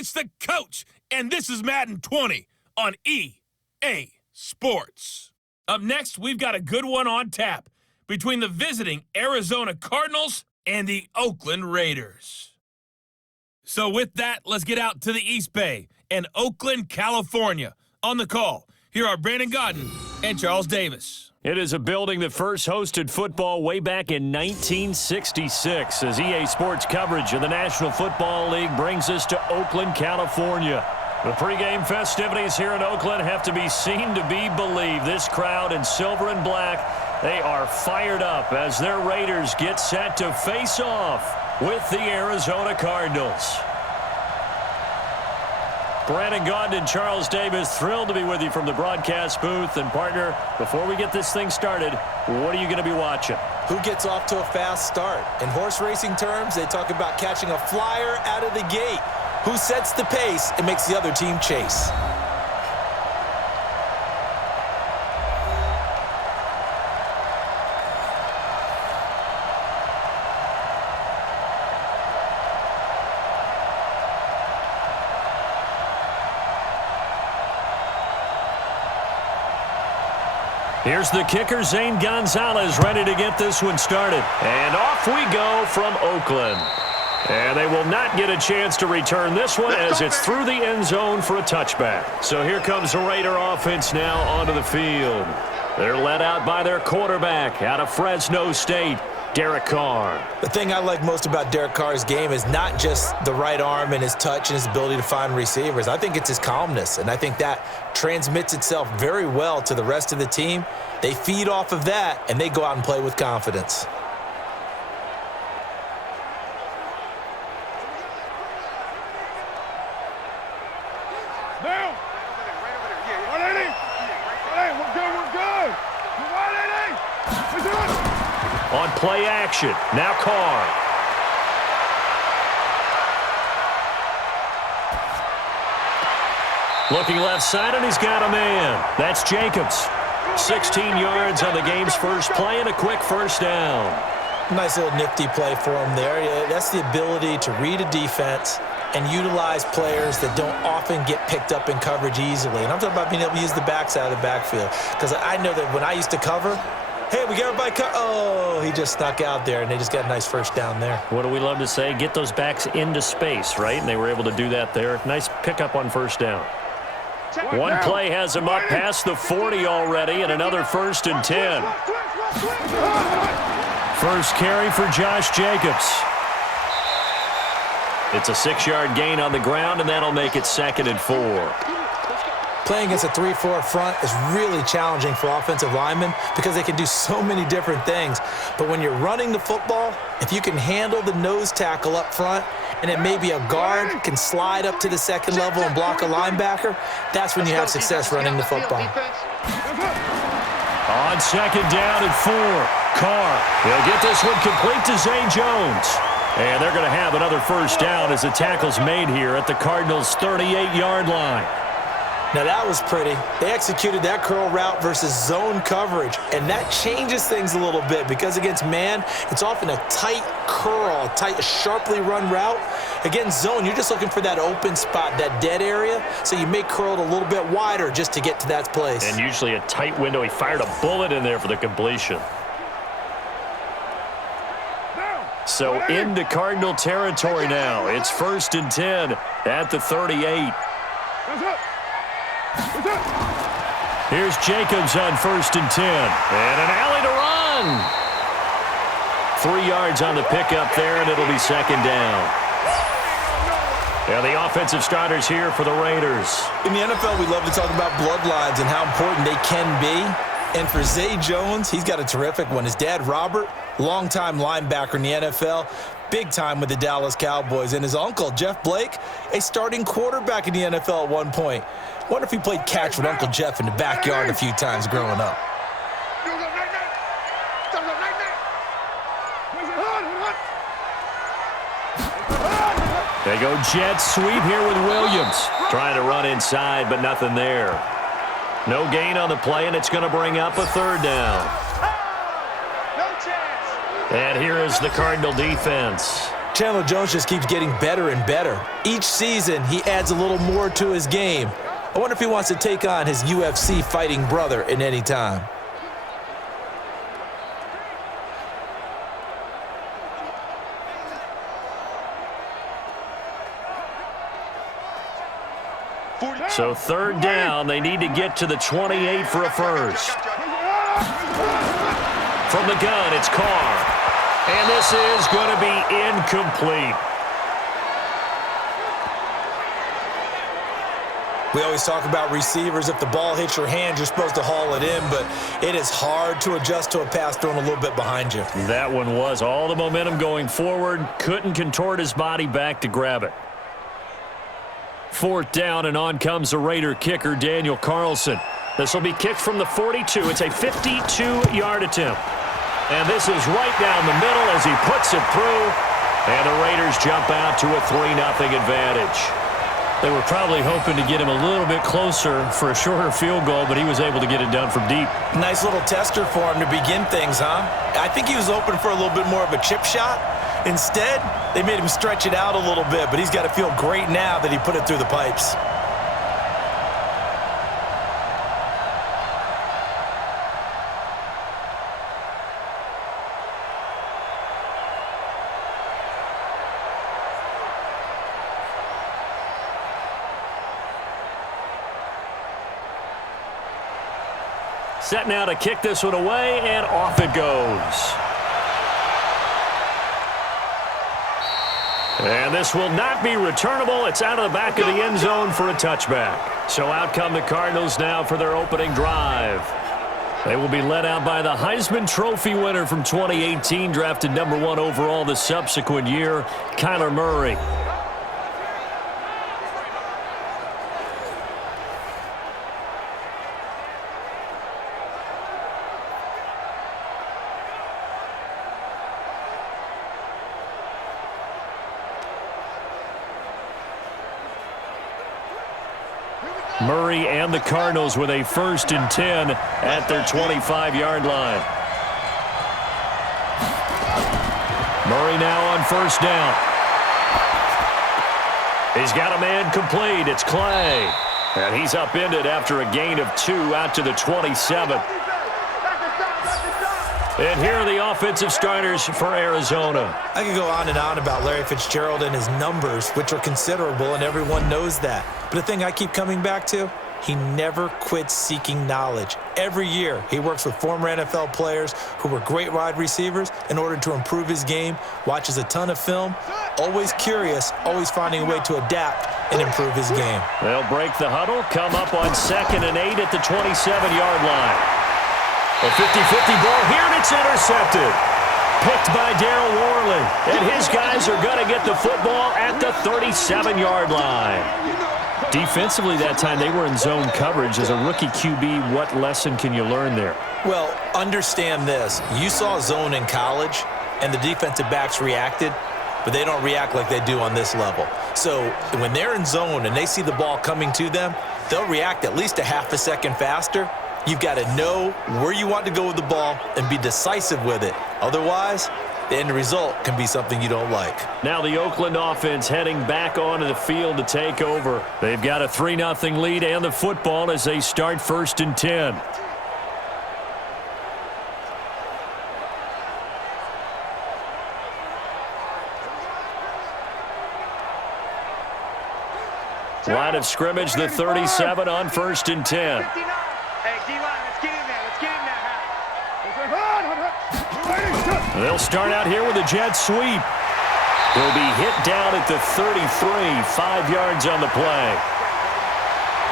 It's the coach, and this is Madden 20 on EA Sports. Up next, we've got a good one on tap between the visiting Arizona Cardinals and the Oakland Raiders. So with that, let's get out to the East Bay and Oakland, California. On the call, here are Brandon Godden and Charles Davis. It is a building that first hosted football way back in 1966 as EA Sports coverage of the National Football League brings us to Oakland, California. The pregame festivities here in Oakland have to be seen to be believed. This crowd in silver and black, they are fired up as their Raiders get set to face off with the Arizona Cardinals. Brandon Gaudin and Charles Davis, thrilled to be with you from the broadcast booth. And, partner, before we get this thing started, what are you going to be watching? Who gets off to a fast start? In horse racing terms, they talk about catching a flyer out of the gate. Who sets the pace and makes the other team chase? Here's the kicker, Zane Gonzalez, ready to get this one started. And off we go from Oakland. And they will not get a chance to return this one as it's through the end zone for a touchback. So here comes the Raider offense now onto the field. They're led out by their quarterback out of Fresno State, Derek Carr. The thing I like most about Derek Carr's game is not just the right arm and his touch and his ability to find receivers. I think it's his calmness, and I think that transmits itself very well to the rest of the team. They feed off of that, and they go out and play with confidence. On play action, now Carr. Looking left side, and he's got a man. That's Jacobs. 16 yards on the game's first play and a quick first down. Nice little nifty play for him there. Yeah, that's the ability to read a defense and utilize players that don't often get picked up in coverage easily. And I'm talking about being able to use the backside of the backfield. Because I know that when I used to cover, hey, we got everybody cut. Oh, he just snuck out there, and they just got a nice first down there. What do we love to say? Get those backs into space, right? And they were able to do that there. Nice pickup on first down. One play has him up past the 40 already, and another 1st and 10. First carry for Josh Jacobs. It's a 6-yard gain on the ground, and that'll make it 2nd and 4. Playing against a 3-4 front is really challenging for offensive linemen because they can do so many different things. But when you're running the football, if you can handle the nose tackle up front and then maybe a guard can slide up to the second level and block a linebacker, that's when you have success running the football. On 2nd down and 4, Carr. He'll get this one complete to Zay Jones. And they're going to have another first down as the tackle's made here at the Cardinals' 38-yard line. Now, that was pretty. They executed that curl route versus zone coverage, and that changes things a little bit because against man, it's often a tight curl, a tight, sharply run route. Against zone, you're just looking for that open spot, that dead area, so you may curl it a little bit wider just to get to that place. And usually a tight window. He fired a bullet in there for the completion. So into Cardinal territory now. It's 1st and 10 at the 38. Here's Jacobs on 1st and 10. And an alley to run. 3 yards on the pickup there, and it'll be 2nd down. Yeah, the offensive starters here for the Raiders. In the NFL, we love to talk about bloodlines and how important they can be. And for Zay Jones, he's got a terrific one. His dad, Robert, longtime linebacker in the NFL, big time with the Dallas Cowboys. And his uncle, Jeff Blake, a starting quarterback in the NFL at one point. Wonder if he played catch with Uncle Jeff in the backyard a few times growing up. They go jet sweep here with Williams. Trying to run inside, but nothing there. No gain on the play, and it's going to bring up a 3rd down. And here is the Cardinal defense. Chandler Jones just keeps getting better and better. Each season, he adds a little more to his game. I wonder if he wants to take on his UFC fighting brother at any time. So third down, they need to get to the 28 for a first. From the gun, it's Carr. And this is going to be incomplete. We always talk about receivers. If the ball hits your hand, you're supposed to haul it in, but it is hard to adjust to a pass thrown a little bit behind you. That one was all the momentum going forward. Couldn't contort his body back to grab it. Fourth down, and on comes the Raider kicker, Daniel Carlson. This will be kicked from the 42. It's a 52-yard attempt. And this is right down the middle as he puts it through. And the Raiders jump out to a 3-0 advantage. They were probably hoping to get him a little bit closer for a shorter field goal, but he was able to get it done from deep. Nice little tester for him to begin things, huh? I think he was open for a little bit more of a chip shot. Instead, they made him stretch it out a little bit, but he's got to feel great now that he put it through the pipes. Set now to kick this one away, and off it goes. And this will not be returnable. It's out of the back of the end zone for a touchback. So out come the Cardinals now for their opening drive. They will be led out by the Heisman Trophy winner from 2018, drafted #1 overall the subsequent year, Kyler Murray. Murray and the Cardinals with a 1st and 10 at their 25-yard line. Murray now on 1st down. He's got a man complete. It's Clay. And he's upended after a gain of 2 out to the 27. And here are the offensive starters for Arizona. I could go on and on about Larry Fitzgerald and his numbers, which are considerable, and everyone knows that. But the thing I keep coming back to, he never quits seeking knowledge. Every year, he works with former NFL players who were great wide receivers in order to improve his game, watches a ton of film, always curious, always finding a way to adapt and improve his game. They'll break the huddle, come up on 2nd and 8 at the 27-yard line. A 50-50 ball here, and it's intercepted. Picked by Darryl Worley. And his guys are going to get the football at the 37-yard line. Defensively that time, they were in zone coverage. As a rookie QB, what lesson can you learn there? Well, understand this. You saw zone in college, and the defensive backs reacted, but they don't react like they do on this level. So when they're in zone and they see the ball coming to them, they'll react at least a half a second faster. You've got to know where you want to go with the ball and be decisive with it. Otherwise, the end result can be something you don't like. Now the Oakland offense heading back onto the field to take over. They've got a 3-0 lead and the football as they start 1st and 10. Line of scrimmage, the 37 on 1st and 10. They'll start out here with a jet sweep. He'll be hit down at the 33, 5 yards on the play.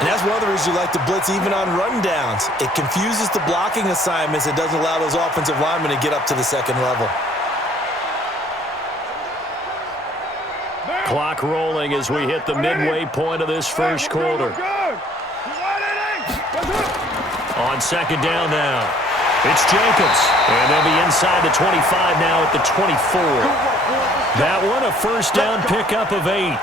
And that's one of the reasons you like to blitz even on rundowns. It confuses the blocking assignments. It doesn't allow those offensive linemen to get up to the 2nd level. Clock rolling as we hit the midway point of this 1st quarter. On 2nd down now. It's Jacobs, and they'll be inside the 25 now at the 24. That one, a 1st down pickup of 8.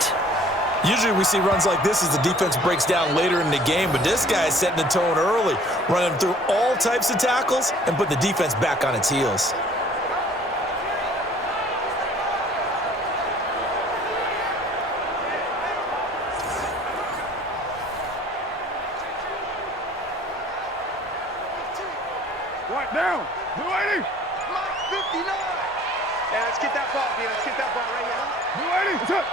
Usually we see runs like this as the defense breaks down later in the game, but this guy is setting the tone early, running through all types of tackles and put the defense back on its heels. Right down. 280. 59. Yeah, let's get that ball, man. Let's get that ball right now. 280. What's up?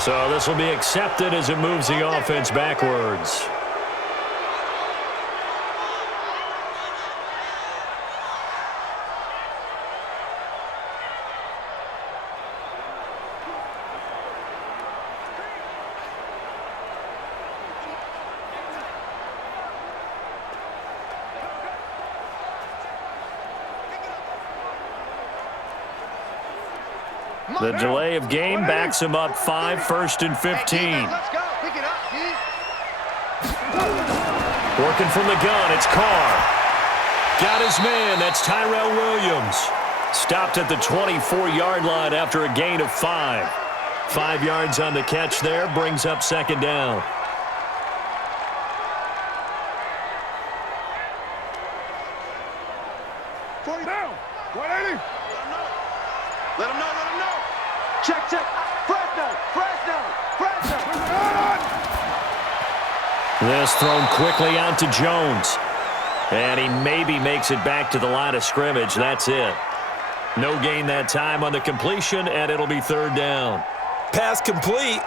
So this will be accepted as it moves the offense backwards. The delay of game backs him up 5, 1st and 15. Let's go. Pick it up, dude. Working from the gun, it's Carr. Got his man, that's Tyrell Williams. Stopped at the 24-yard line after a gain of 5. 5 yards on the catch there, brings up 2nd down. Down. 180. Let him know. Check. Fresno. This thrown quickly out to Jones. And he maybe makes it back to the line of scrimmage. That's it. No gain that time on the completion, and it'll be 3rd down. Pass complete,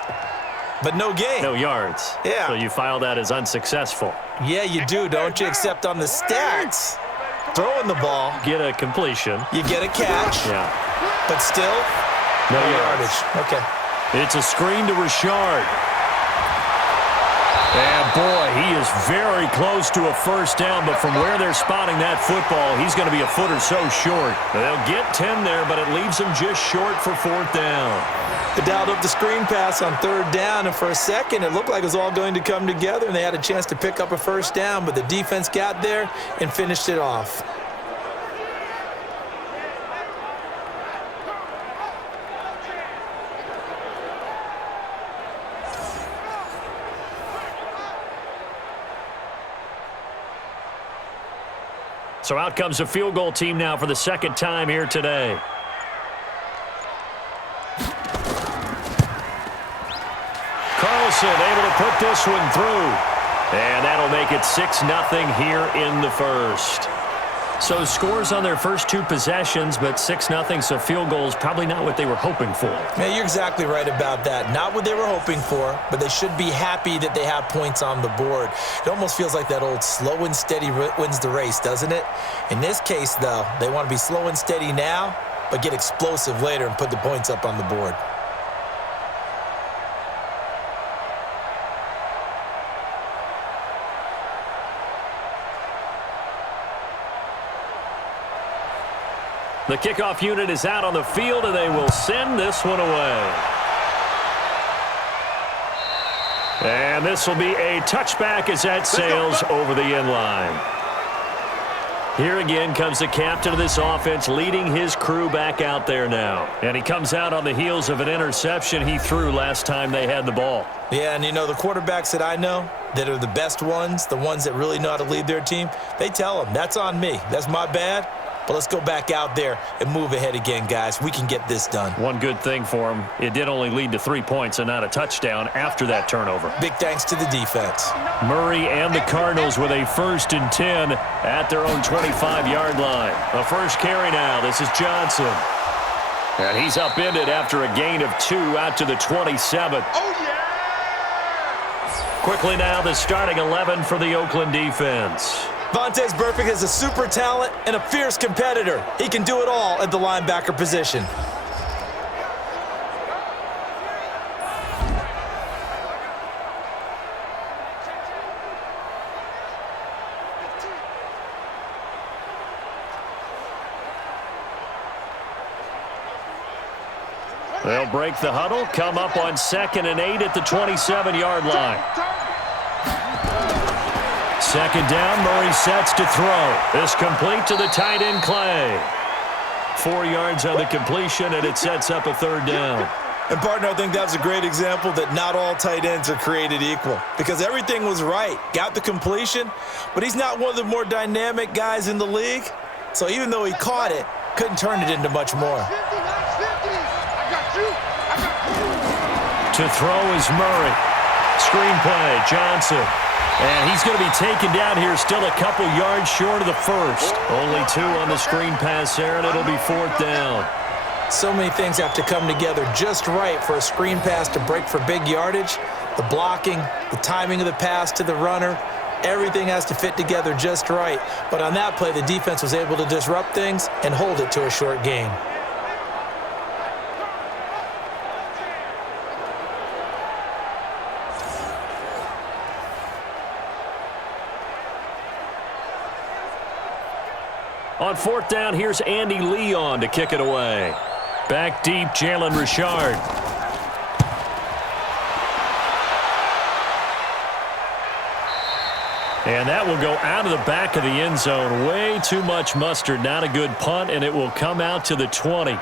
but no gain. No yards. Yeah. So you file that as unsuccessful. Yeah, you do, don't you? Except on the stats, throwing the ball, Get a completion. you get a catch, Yeah. but still, No no yards. yardage. Okay. It's a screen to Richard. And boy, he is very close to a 1st down, but from where they're spotting that football, he's going to be a foot or so short. They'll get 10 there, but it leaves him just short for 4th down. They dialed up the screen pass on 3rd down, and for a second, it looked like it was all going to come together, and they had a chance to pick up a 1st down, but the defense got there and finished it off. So out comes a field goal team now for the 2nd time here today. Carlson able to put this one through. And that'll make it 6-0 here in the 1st. So scores on their first 2 possessions, but 6-0, so field goals probably not what they were hoping for. Man, you're exactly right about that. Not what they were hoping for, but they should be happy that they have points on the board. It almost feels like that old slow and steady wins the race, doesn't it? In this case, though, they want to be slow and steady now, but get explosive later and put the points up on the board. The kickoff unit is out on the field, and they will send this one away. And this will be a touchback as that sails over the end line. Here again comes the captain of this offense, leading his crew back out there now. And he comes out on the heels of an interception he threw last time they had the ball. Yeah, and you know, the quarterbacks that I know that are the best ones, the ones that really know how to lead their team, they tell them, that's on me. That's my bad. But let's go back out there and move ahead again, guys. We can get this done. One good thing for him, it did only lead to 3 points and not a touchdown after that turnover. Big thanks to the defense. Murray and the Cardinals with a 1st and 10 at their own 25-yard line. A first carry now. This is Johnson. And he's upended after a gain of 2 out to the 27. Oh, yeah! Quickly now, the starting 11 for the Oakland defense. Vontaze Burfict is a super talent and a fierce competitor. He can do it all at the linebacker position. They'll break the huddle, come up on 2nd and 8 at the 27-yard line. 2nd down, Murray sets to throw. This complete to the tight end, Clay. 4 yards on the completion, and it sets up a 3rd down. And, partner, I think that's a great example that not all tight ends are created equal because everything was right. Got the completion, but he's not one of the more dynamic guys in the league. So even though he caught it, Couldn't turn it into much more. To throw is Murray. Screenplay, Johnson. And he's going to be taken down here, still a couple yards short of the first. Only 2 on the screen pass there, and it'll be 4th down. So many things have to come together just right for a screen pass to break for big yardage. The blocking, the timing of the pass to the runner, everything has to fit together just right. But on that play, the defense was able to disrupt things and hold it to a short gain. On 4th down, here's Andy Leon to kick it away. Back deep, Jalen Richard. And that will go out of the back of the end zone. Way too much mustard. Not a good punt, and it will come out to the 20.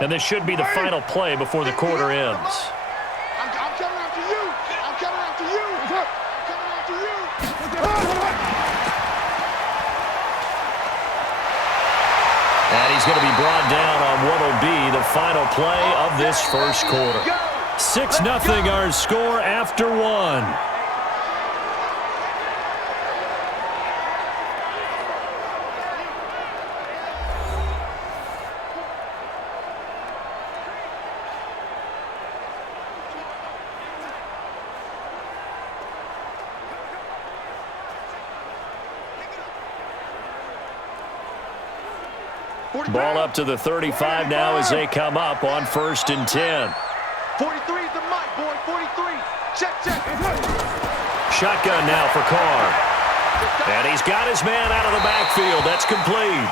And this should be the final play before the quarter ends. I'm coming after you. I'm coming after you. I'm coming after you. And he's going to be brought down on what will be the final play of this first quarter. 6-0 our score after 1. Ball up to the 35 now as they come up on 1st and 10. 43 is the mic, boy. 43. Check. Shotgun now for Carr. And he's got his man out of the backfield. That's complete.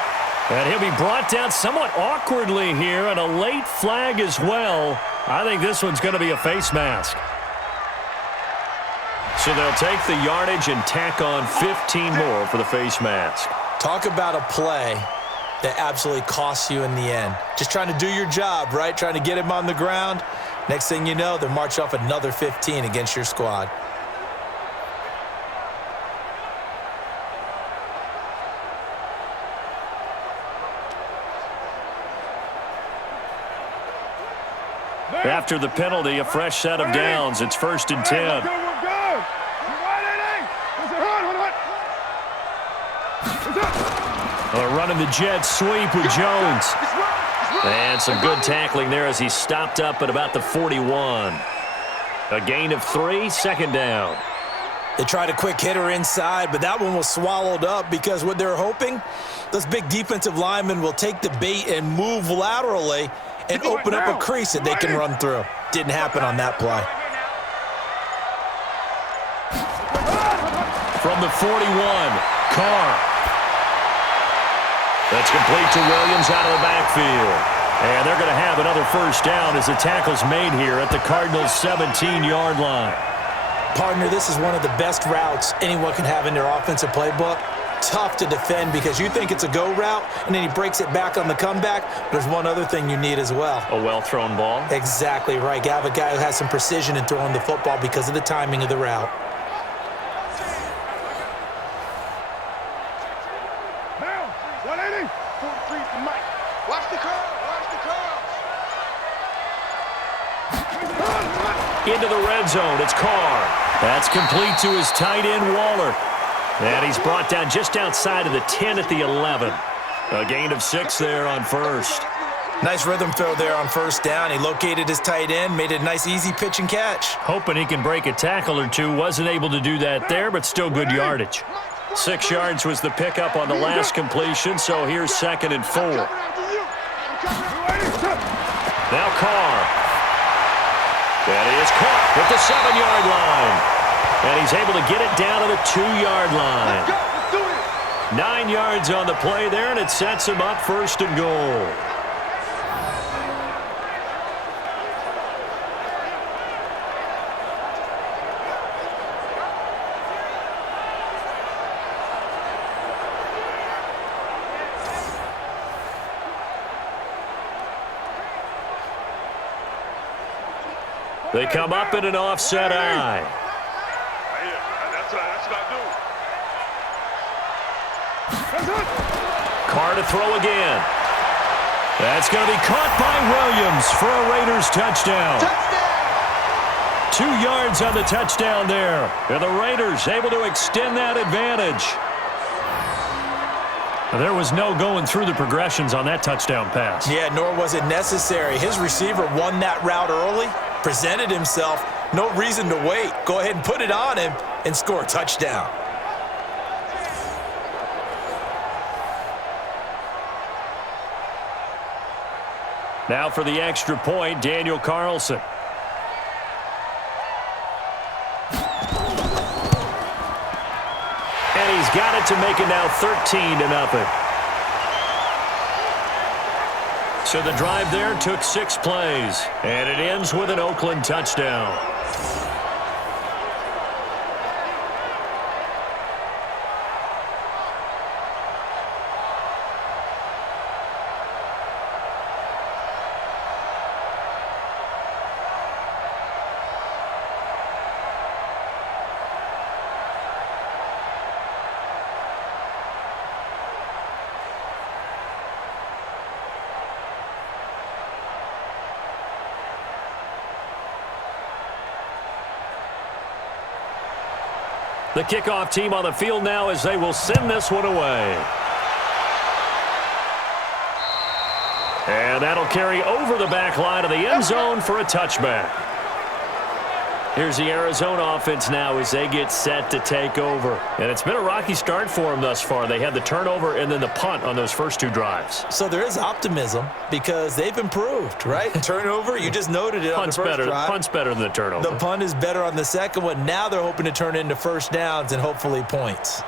And he'll be brought down somewhat awkwardly here, and a late flag as well. I think this one's going to be a face mask. So they'll take the yardage and tack on 15 more for the face mask. Talk about a play that absolutely costs you in the end. Just trying to do your job, right? Trying to get him on the ground. Next thing you know, they'll march off another 15 against your squad. After the penalty, a fresh set of downs. It's 1st and 10. Running the jet sweep with Jones. And some good tackling there as he stopped up at about the 41. A gain of 3, 2nd down. They tried a quick hitter inside, but that one was swallowed up because what they're hoping, those big defensive linemen will take the bait and move laterally and open up a crease that they can run through. Didn't happen on that play. From the 41, Carr. That's complete to Williams out of the backfield. And they're going to have another 1st down as the tackle's made here at the Cardinals' 17-yard line. Partner, this is one of the best routes anyone can have in their offensive playbook. Tough to defend because you think it's a go route, and then he breaks it back on the comeback. There's one other thing you need as well. A well-thrown ball? Exactly right. You have a guy who has some precision in throwing the football because of the timing of the route. Into the red zone, it's Carr. That's complete to his tight end, Waller. And he's brought down just outside of the 10 at the 11. A gain of 6 there on 1st. Nice rhythm throw there on 1st down. He located his tight end, made it a nice, easy pitch and catch. Hoping he can break a tackle or two. Wasn't able to do that there, but still good yardage. 6 yards was the pickup on the last completion, so here's 2nd and 4. Now Carr. And he is caught at the 7-yard line. And he's able to get it down to the 2-yard line. 9 yards on the play there, and it sets him up 1st and goal. They come up in an offset eye. That's what I do. Carr to throw again. That's going to be caught by Williams for a Raiders touchdown. 2 yards on the touchdown there. And the Raiders able to extend that advantage. There was no going through the progressions on that touchdown pass. Yeah, nor was it necessary. His receiver won that route early, presented himself. No reason to wait. Go ahead and put it on him and score a touchdown. Now for the extra point, Daniel Carlson. And he's got it to make it now 13-0. So the drive there took 6 plays, and it ends with an Oakland touchdown. The kickoff team on the field now as they will send this one away. And that'll carry over the back line of the end zone for a touchback. Here's the Arizona offense now as they get set to take over. And it's been a rocky start for them thus far. They had the turnover and then the punt on those first 2 drives. So there is optimism because they've improved, right? Turnover, you just noted it on the first drive. Punt's better than the turnover. The punt is better on the second one. Now they're hoping to turn it into first downs and hopefully points.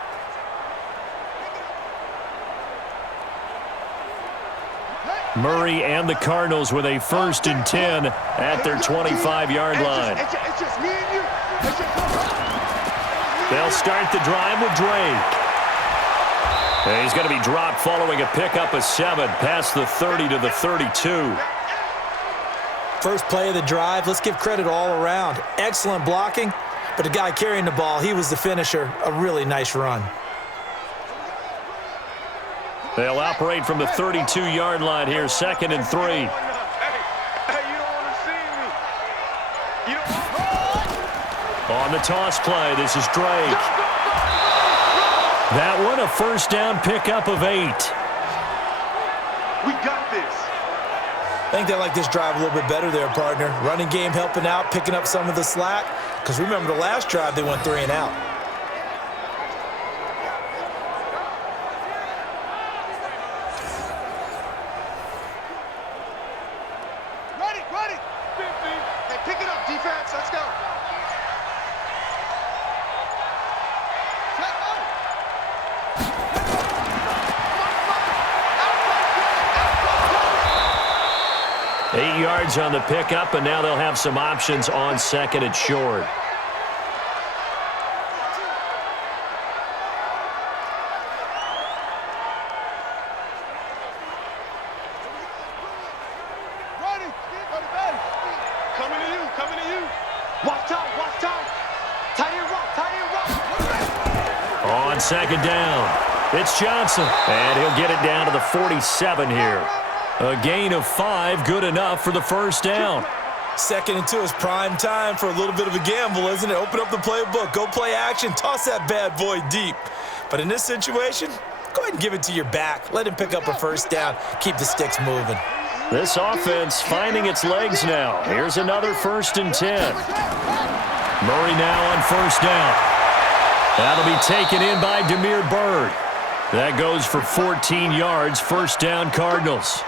Murray and the Cardinals with a 1st and 10 at their 25-yard line. It's just me and you. They'll start the drive with Drake. And he's going to be dropped following a pickup of 7 past the 30 to the 32. First play of the drive, let's give credit all around. Excellent blocking, but the guy carrying the ball, he was the finisher. A really nice run. They'll operate from the 32-yard line here, 2nd and 3. Hey, you don't want to see me. You don't On the toss play, this is Drake. That one, a first down pickup of 8. We got this. I think they like this drive a little bit better there, partner. Running game helping out, picking up some of the slack. Because remember the last drive, they went 3 and out. Ready. Hey, pick it up, defense. Let's go. Set up. 8 yards on the pickup, and now they'll have some options on 2nd and short. Coming to you. Watch out. Tight end rock. On 2nd down, it's Johnson, and he'll get it down to the 47 here. A gain of 5, good enough for the first down. 2nd and 2 is prime time for a little bit of a gamble, isn't it? Open up the playbook, go play action, toss that bad boy deep. But in this situation, go ahead and give it to your back. Let him pick up a first down, keep the sticks moving. This offense finding its legs now. Here's another 1st and 10. Murray now on 1st down. That'll be taken in by Damiere Byrd. That goes for 14 yards, first down Cardinals.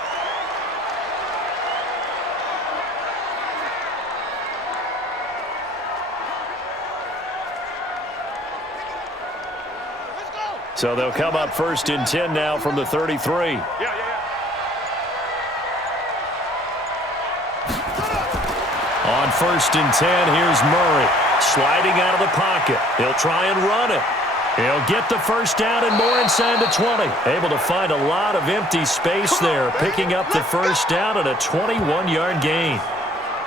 So they'll come up 1st and 10 now from the 33. Yeah. On 1st and 10, here's Murray. Sliding out of the pocket. He'll try and run it. He'll get the first down and more inside the 20. Able to find a lot of empty space there, picking up the first down at a 21-yard gain.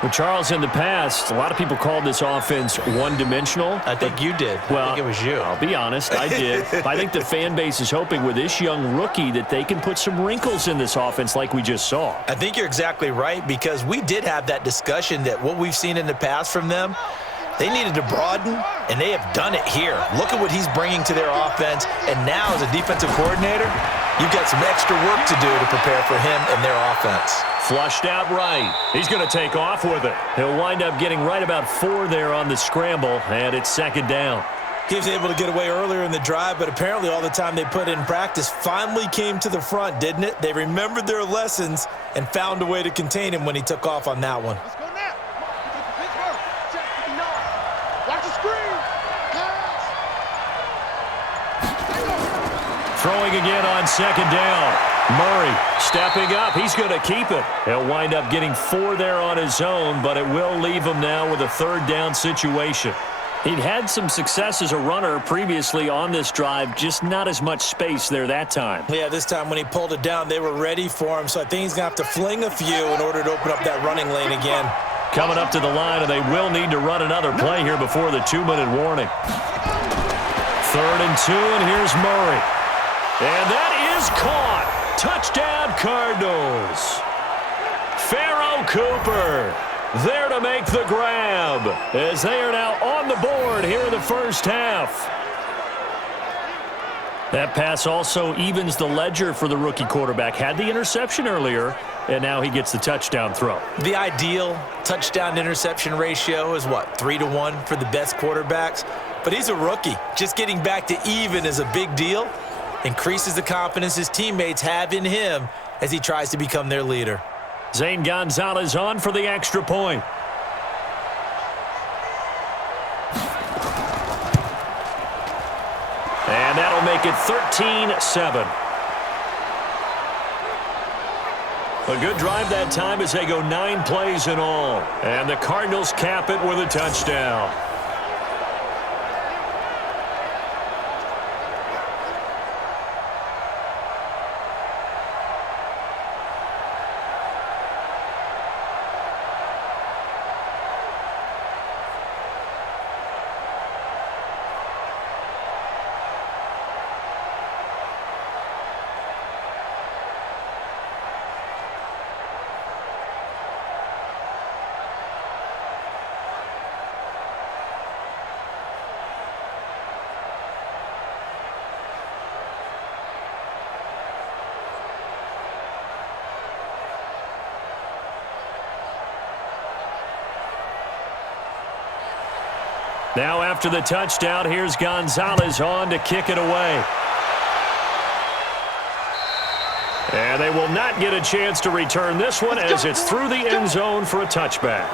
Well, Charles, in the past, a lot of people called this offense one-dimensional. I think you did. Well, I think it was you. I'll be honest, I did. I think the fan base is hoping with this young rookie that they can put some wrinkles in this offense like we just saw. I think you're exactly right, because we did have that discussion that what we've seen in the past from them, they needed to broaden, and they have done it here. Look at what he's bringing to their offense, and now as a defensive coordinator, you've got some extra work to do to prepare for him and their offense. Flushed out right. He's going to take off with it. He'll wind up getting right about 4 there on the scramble, and it's second down. He was able to get away earlier in the drive, but apparently all the time they put in practice finally came to the front, didn't it? They remembered their lessons and found a way to contain him when he took off on that one. Let's go now. Watch the screen. Pass. Throwing again on second down. Murray stepping up. He's going to keep it. He'll wind up getting 4 there on his own, but it will leave him now with a third down situation. He'd had some success as a runner previously on this drive, just not as much space there that time. Yeah, this time when he pulled it down, they were ready for him, so I think he's going to have to fling a few in order to open up that running lane again. Coming up to the line, and they will need to run another play here before the 2-minute warning. 3rd and 2, and here's Murray. And that is caught. Touchdown, Cardinals. Pharaoh Cooper there to make the grab as they are now on the board here in the first half. That pass also evens the ledger for the rookie quarterback. Had the interception earlier, and now he gets the touchdown throw. The ideal touchdown-interception ratio is, what, 3-to-1 for the best quarterbacks? But he's a rookie. Just getting back to even is a big deal. Increases the confidence his teammates have in him as he tries to become their leader. Zane Gonzalez on for the extra point. And that'll make it 13-7. A good drive that time as they go 9 plays in all. And the Cardinals cap it with a touchdown. Now after the touchdown, here's Gonzalez on to kick it away. And they will not get a chance to return this one as it's through the end zone for a touchback.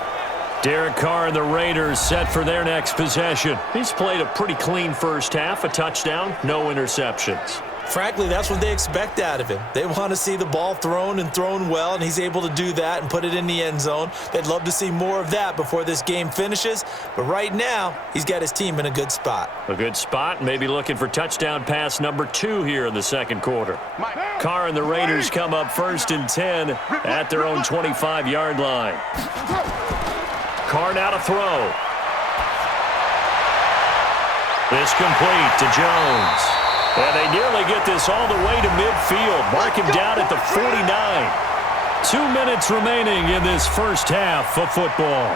Derek Carr and the Raiders set for their next possession. He's played a pretty clean first half, a touchdown, no interceptions. Frankly, that's what they expect out of him. They want to see the ball thrown and thrown well, and he's able to do that and put it in the end zone. They'd love to see more of that before this game finishes, but right now, he's got his team in a good spot. A good spot, maybe looking for touchdown pass number 2 here in the second quarter. Carr and the Raiders come up 1st and 10 at their own 25-yard line. Carr now to throw. This complete to Jones. And they nearly get this all the way to midfield. Mark him down at the 49. 2 minutes remaining in this first half of football.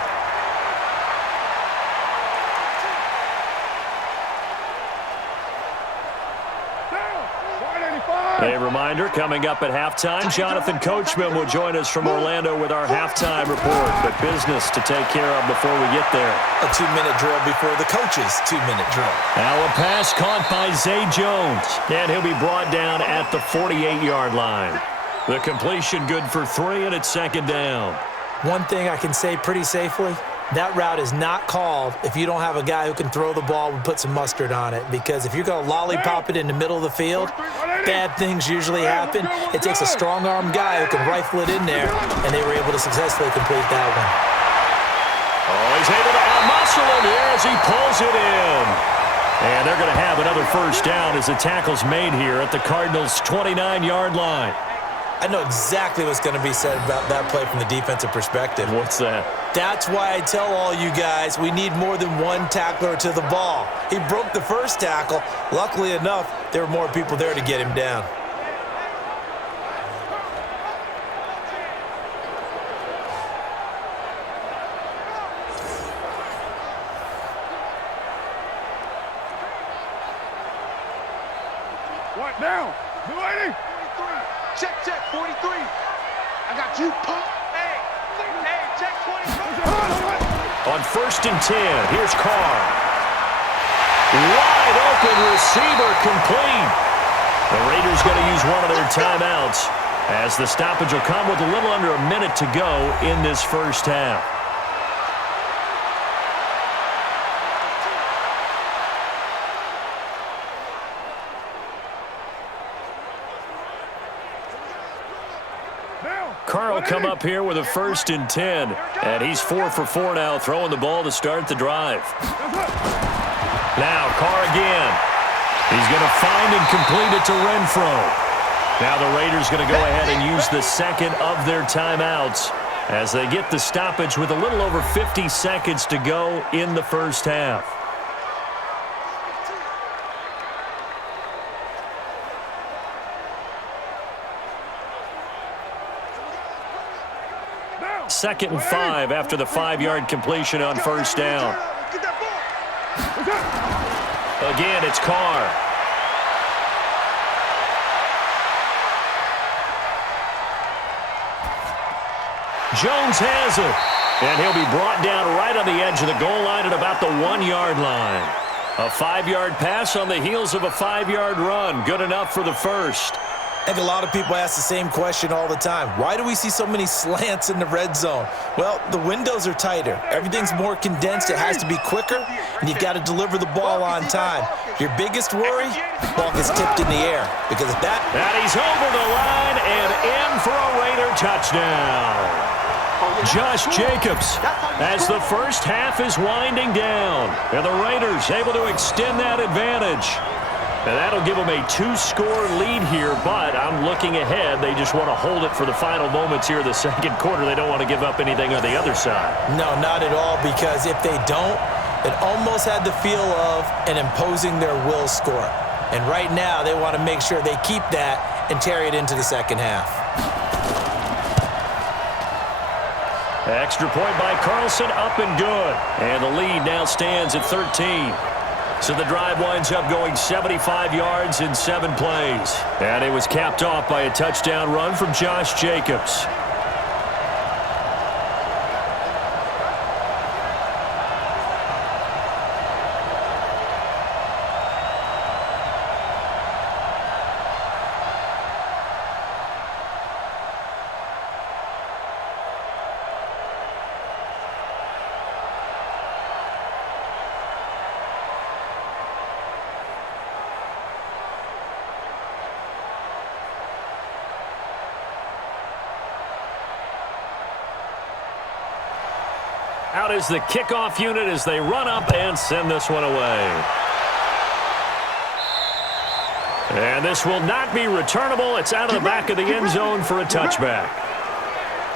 A reminder, coming up at halftime, Jonathan Coachman will join us from Orlando with our halftime report. But business to take care of before we get there. A 2-minute drill before the coach's 2-minute drill. Now a pass caught by Zay Jones. And he'll be brought down at the 48-yard line. The completion good for 3, and it's second down. One thing I can say pretty safely, that route is not called if you don't have a guy who can throw the ball and put some mustard on it. Because if you're going to lollipop it in the middle of the field, bad things usually happen. It takes a strong-arm guy who can rifle it in there, and they were able to successfully complete that one. Oh, he's able to muscle him here as he pulls it in. And they're going to have another first down as the tackle's made here at the Cardinals' 29-yard line. I know exactly what's going to be said about that play from the defensive perspective. What's that? That's why I tell all you guys we need more than one tackler to the ball. He broke the first tackle. Luckily enough, there were more people there to get him down. What now? The lady? 43. Check, 43. I got you, punk. Hey, check 23. On 1st and 10, here's Carr. Wide open receiver complete. The Raiders going to use one of their timeouts as the stoppage will come with a little under a minute to go in this first half. Carr will come up here with a 1st and 10, and he's 4 for 4 now, throwing the ball to start the drive. Now Carr again. He's going to find and complete it to Renfro. Now the Raiders going to go ahead and use the second of their timeouts as they get the stoppage with a little over 50 seconds to go in the first half. Second and 5 after the 5-yard completion on first down. Again, it's Carr. Jones has it. And he'll be brought down right on the edge of the goal line at about the 1-yard line. A 5-yard pass on the heels of a 5-yard run. Good enough for the first. I think a lot of people ask the same question all the time. Why do we see so many slants in the red zone? Well, the windows are tighter. Everything's more condensed. It has to be quicker, and you've got to deliver the ball on time. Your biggest worry, the ball gets tipped in the air. Because of that... And he's over the line and in for a Raider touchdown. Josh Jacobs as the first half is winding down. And the Raiders able to extend that advantage. And that'll give them a 2-score lead here, but I'm looking ahead. They just want to hold it for the final moments here in the second quarter. They don't want to give up anything on the other side. No, not at all, because if they don't, it almost had the feel of an imposing their will score. And right now, they want to make sure they keep that and carry it into the second half. Extra point by Carlson, up and good. And the lead now stands at 13. So the drive winds up going 75 yards in 7 plays. And it was capped off by a touchdown run from Josh Jacobs. Out is the kickoff unit as they run up and send this one away. And this will not be returnable. It's out of the back of the end zone for a touchback.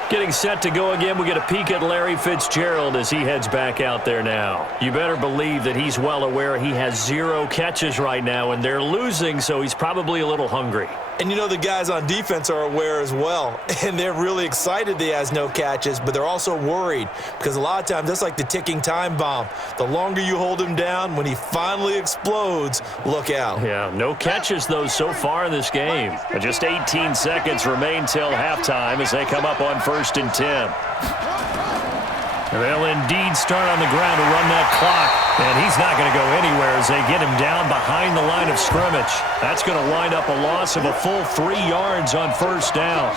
Getting set to go again, we get a peek at Larry Fitzgerald as he heads back out there now. You better believe that he's well aware he has 0 catches right now, and they're losing, so he's probably a little hungry. And you know the guys on defense are aware as well. And they're really excited that he has no catches, but they're also worried because a lot of times that's like the ticking time bomb. The longer you hold him down, when he finally explodes, look out. Yeah, no catches, though, so far in this game. And just 18 seconds remain till halftime as they come up on 1st and 10. They'll indeed start on the ground to run that clock. And he's not going to go anywhere as they get him down behind the line of scrimmage. That's going to wind up a loss of a full 3 yards on first down.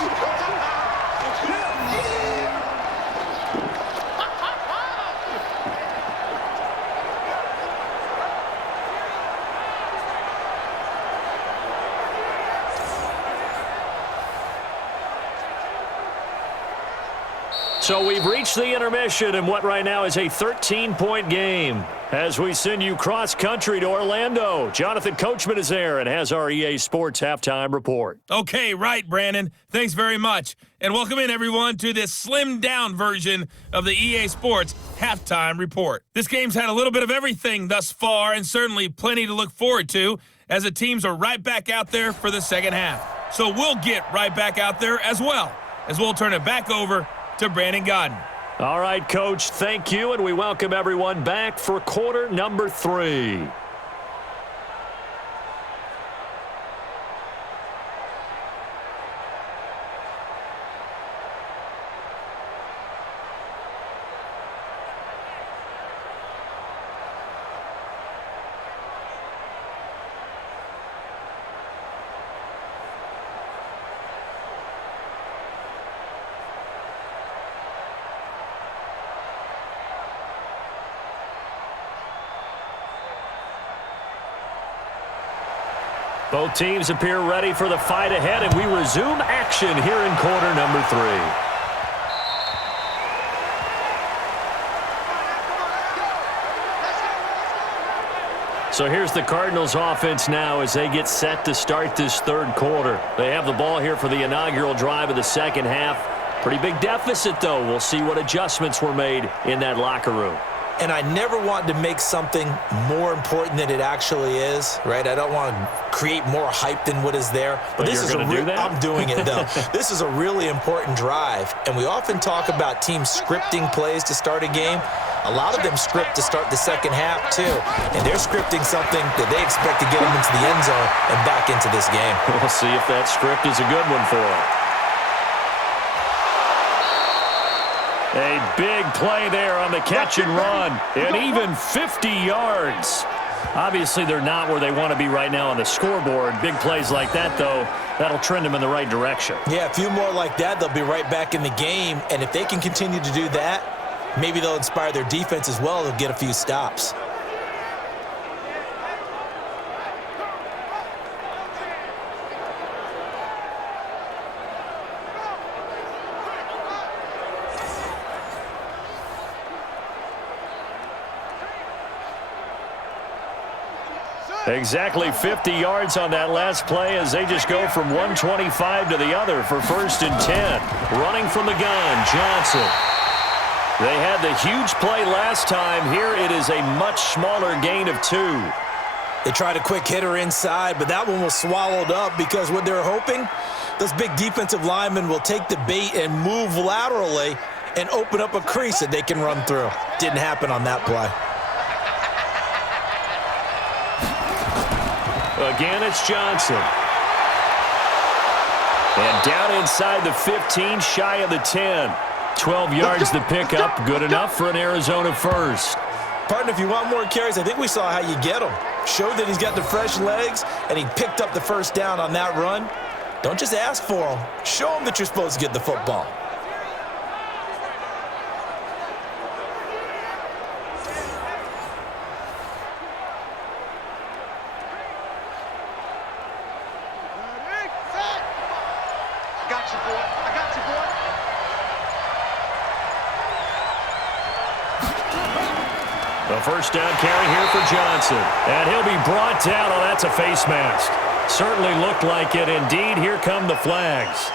So we've reached the intermission in what right now is a 13-point game. As we send you cross-country to Orlando, Jonathan Coachman is there and has our EA Sports halftime report. Okay, right, Brandon. Thanks very much. And welcome in, everyone, to this slimmed-down version of the EA Sports halftime report. This game's had a little bit of everything thus far, and certainly plenty to look forward to, as the teams are right back out there for the second half. So we'll get right back out there as well, as we'll turn it back over to Brandon Godden. All right, Coach, thank you, and we welcome everyone back for quarter number 3. Both teams appear ready for the fight ahead, and we resume action here in quarter number 3. So here's the Cardinals offense now as they get set to start this third quarter. They have the ball here for the inaugural drive of the second half. Pretty big deficit, though. We'll see what adjustments were made in that locker room. And I never want to make something more important than it actually is, right? I don't want to create more hype than what is there. But this is going to do that? I'm doing it, though. This is a really important drive. And we often talk about teams scripting plays to start a game. A lot of them script to start the second half, too. And they're scripting something that they expect to get them into the end zone and back into this game. We'll see if that script is a good one for them. A big play there on the catch and run, and even 50 yards. Obviously, they're not where they want to be right now on the scoreboard. Big plays like that, though, that'll trend them in the right direction. Yeah, a few more like that, they'll be right back in the game. And if they can continue to do that, maybe they'll inspire their defense as well. They'll get a few stops. Exactly 50 yards on that last play as they just go from 125 to the other for 1st and 10. Running from the gun, Johnson. They had the huge play last time. Here it is a much smaller gain of 2. They tried a quick hitter inside, but that one was swallowed up because what they're hoping, those big defensive linemen will take the bait and move laterally and open up a crease that they can run through. Didn't happen on that play. Again, it's Johnson. And down inside the 15, shy of the 10. 12 yards the pickup, good enough for an Arizona first. Partner, if you want more carries, I think we saw how you get him. Showed that he's got the fresh legs, and he picked up the first down on that run. Don't just ask for him. Show him that you're supposed to get the football. The first down carry here for Johnson. And he'll be brought down. Oh, that's a face mask. Certainly looked like it. Indeed, here come the flags.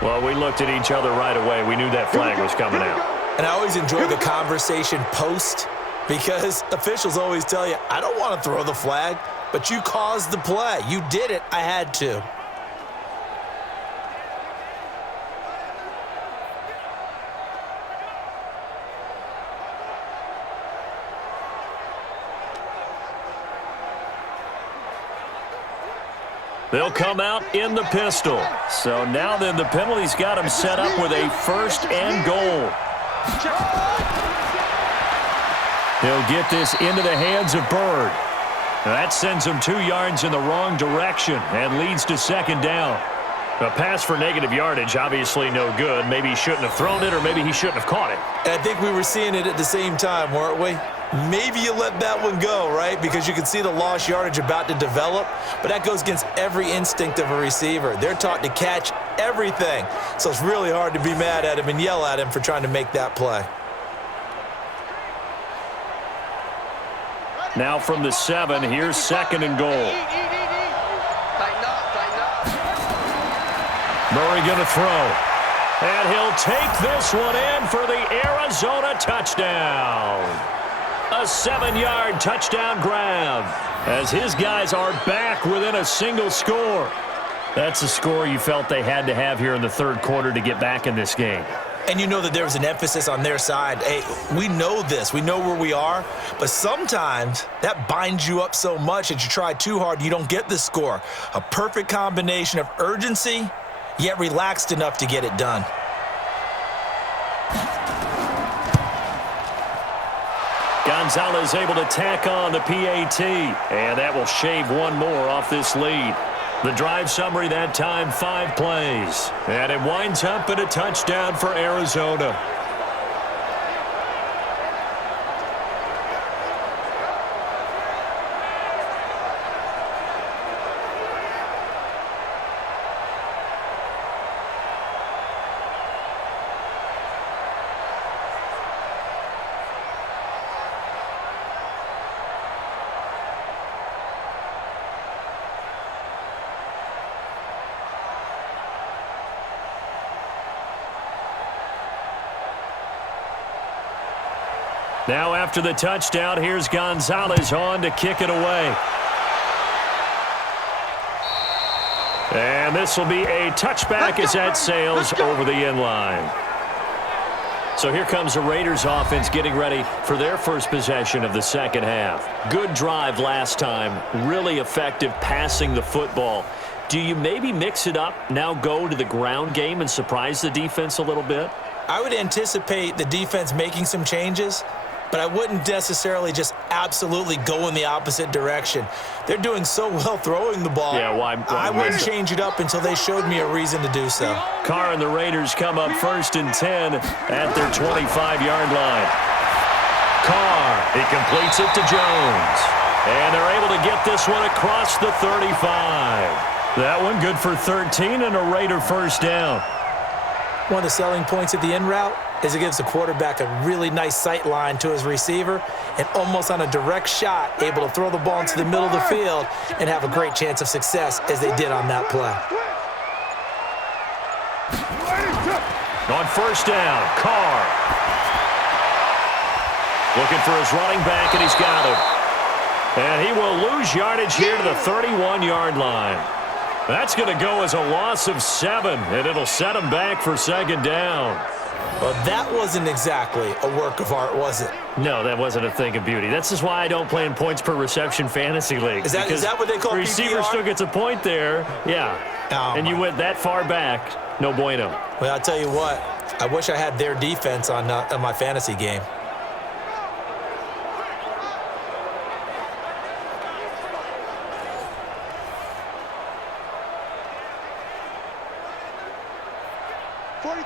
Well, we looked at each other right away. We knew that flag was coming out. And I always enjoy the conversation post because officials always tell you, I don't want to throw the flag, but you caused the play. You did it. I had to. They'll come out in the pistol. So now then the penalty's got him set up with a 1st and goal. He'll get this into the hands of Bird. That sends him 2 yards in the wrong direction and leads to 2nd down. A pass for negative yardage, obviously no good. Maybe he shouldn't have thrown it, or maybe he shouldn't have caught it. And I think we were seeing it at the same time, weren't we? Maybe you let that one go, right? Because you can see the lost yardage about to develop, but that goes against every instinct of a receiver. They're taught to catch everything, so it's really hard to be mad at him and yell at him for trying to make that play. Now from the 7, here's 2nd and goal. Tighten up. Murray going to throw. And he'll take this one in for the Arizona touchdown. A 7-yard touchdown grab as his guys are back within a single score. That's a score you felt they had to have here in the 3rd quarter to get back in this game. And you know that there was an emphasis on their side. Hey, we know this. We know where we are. But sometimes that binds you up so much that you try too hard, you don't get the score. A perfect combination of urgency, yet relaxed enough to get it done. Gonzalez able to tack on the PAT, and that will shave one more off this lead. The drive summary that time, 5 plays, and it winds up in a touchdown for Arizona. Now after the touchdown, here's Gonzalez on to kick it away. And this will be a touchback as that sails over the end line. So here comes the Raiders offense getting ready for their first possession of the 2nd half. Good drive last time, really effective passing the football. Do you maybe mix it up, now go to the ground game and surprise the defense a little bit? I would anticipate the defense making some changes, but I wouldn't necessarily just absolutely go in the opposite direction. They're doing so well throwing the ball. Yeah, why I wouldn't change it up until they showed me a reason to do so. Carr and the Raiders come up 1st and 10 at their 25-yard line. Carr, he completes it to Jones. And they're able to get this one across the 35. That one good for 13 and a Raider first down. One of the selling points of the in route is it gives the quarterback a really nice sight line to his receiver and almost on a direct shot able to throw the ball into the middle of the field and have a great chance of success as they did on that play. On first down, Carr. Looking for his running back, and he's got him. And he will lose yardage here to the 31-yard line. That's going to go as a loss of 7, and it'll set him back for 2nd down. Well, that wasn't exactly a work of art, was it? No, that wasn't a thing of beauty. That's just why I don't play in points per reception fantasy leagues. Is that what they call PPR? The receiver still gets a point there, yeah. Oh, and you went that far back, no bueno. Well, I'll tell you what. I wish I had their defense on my fantasy game.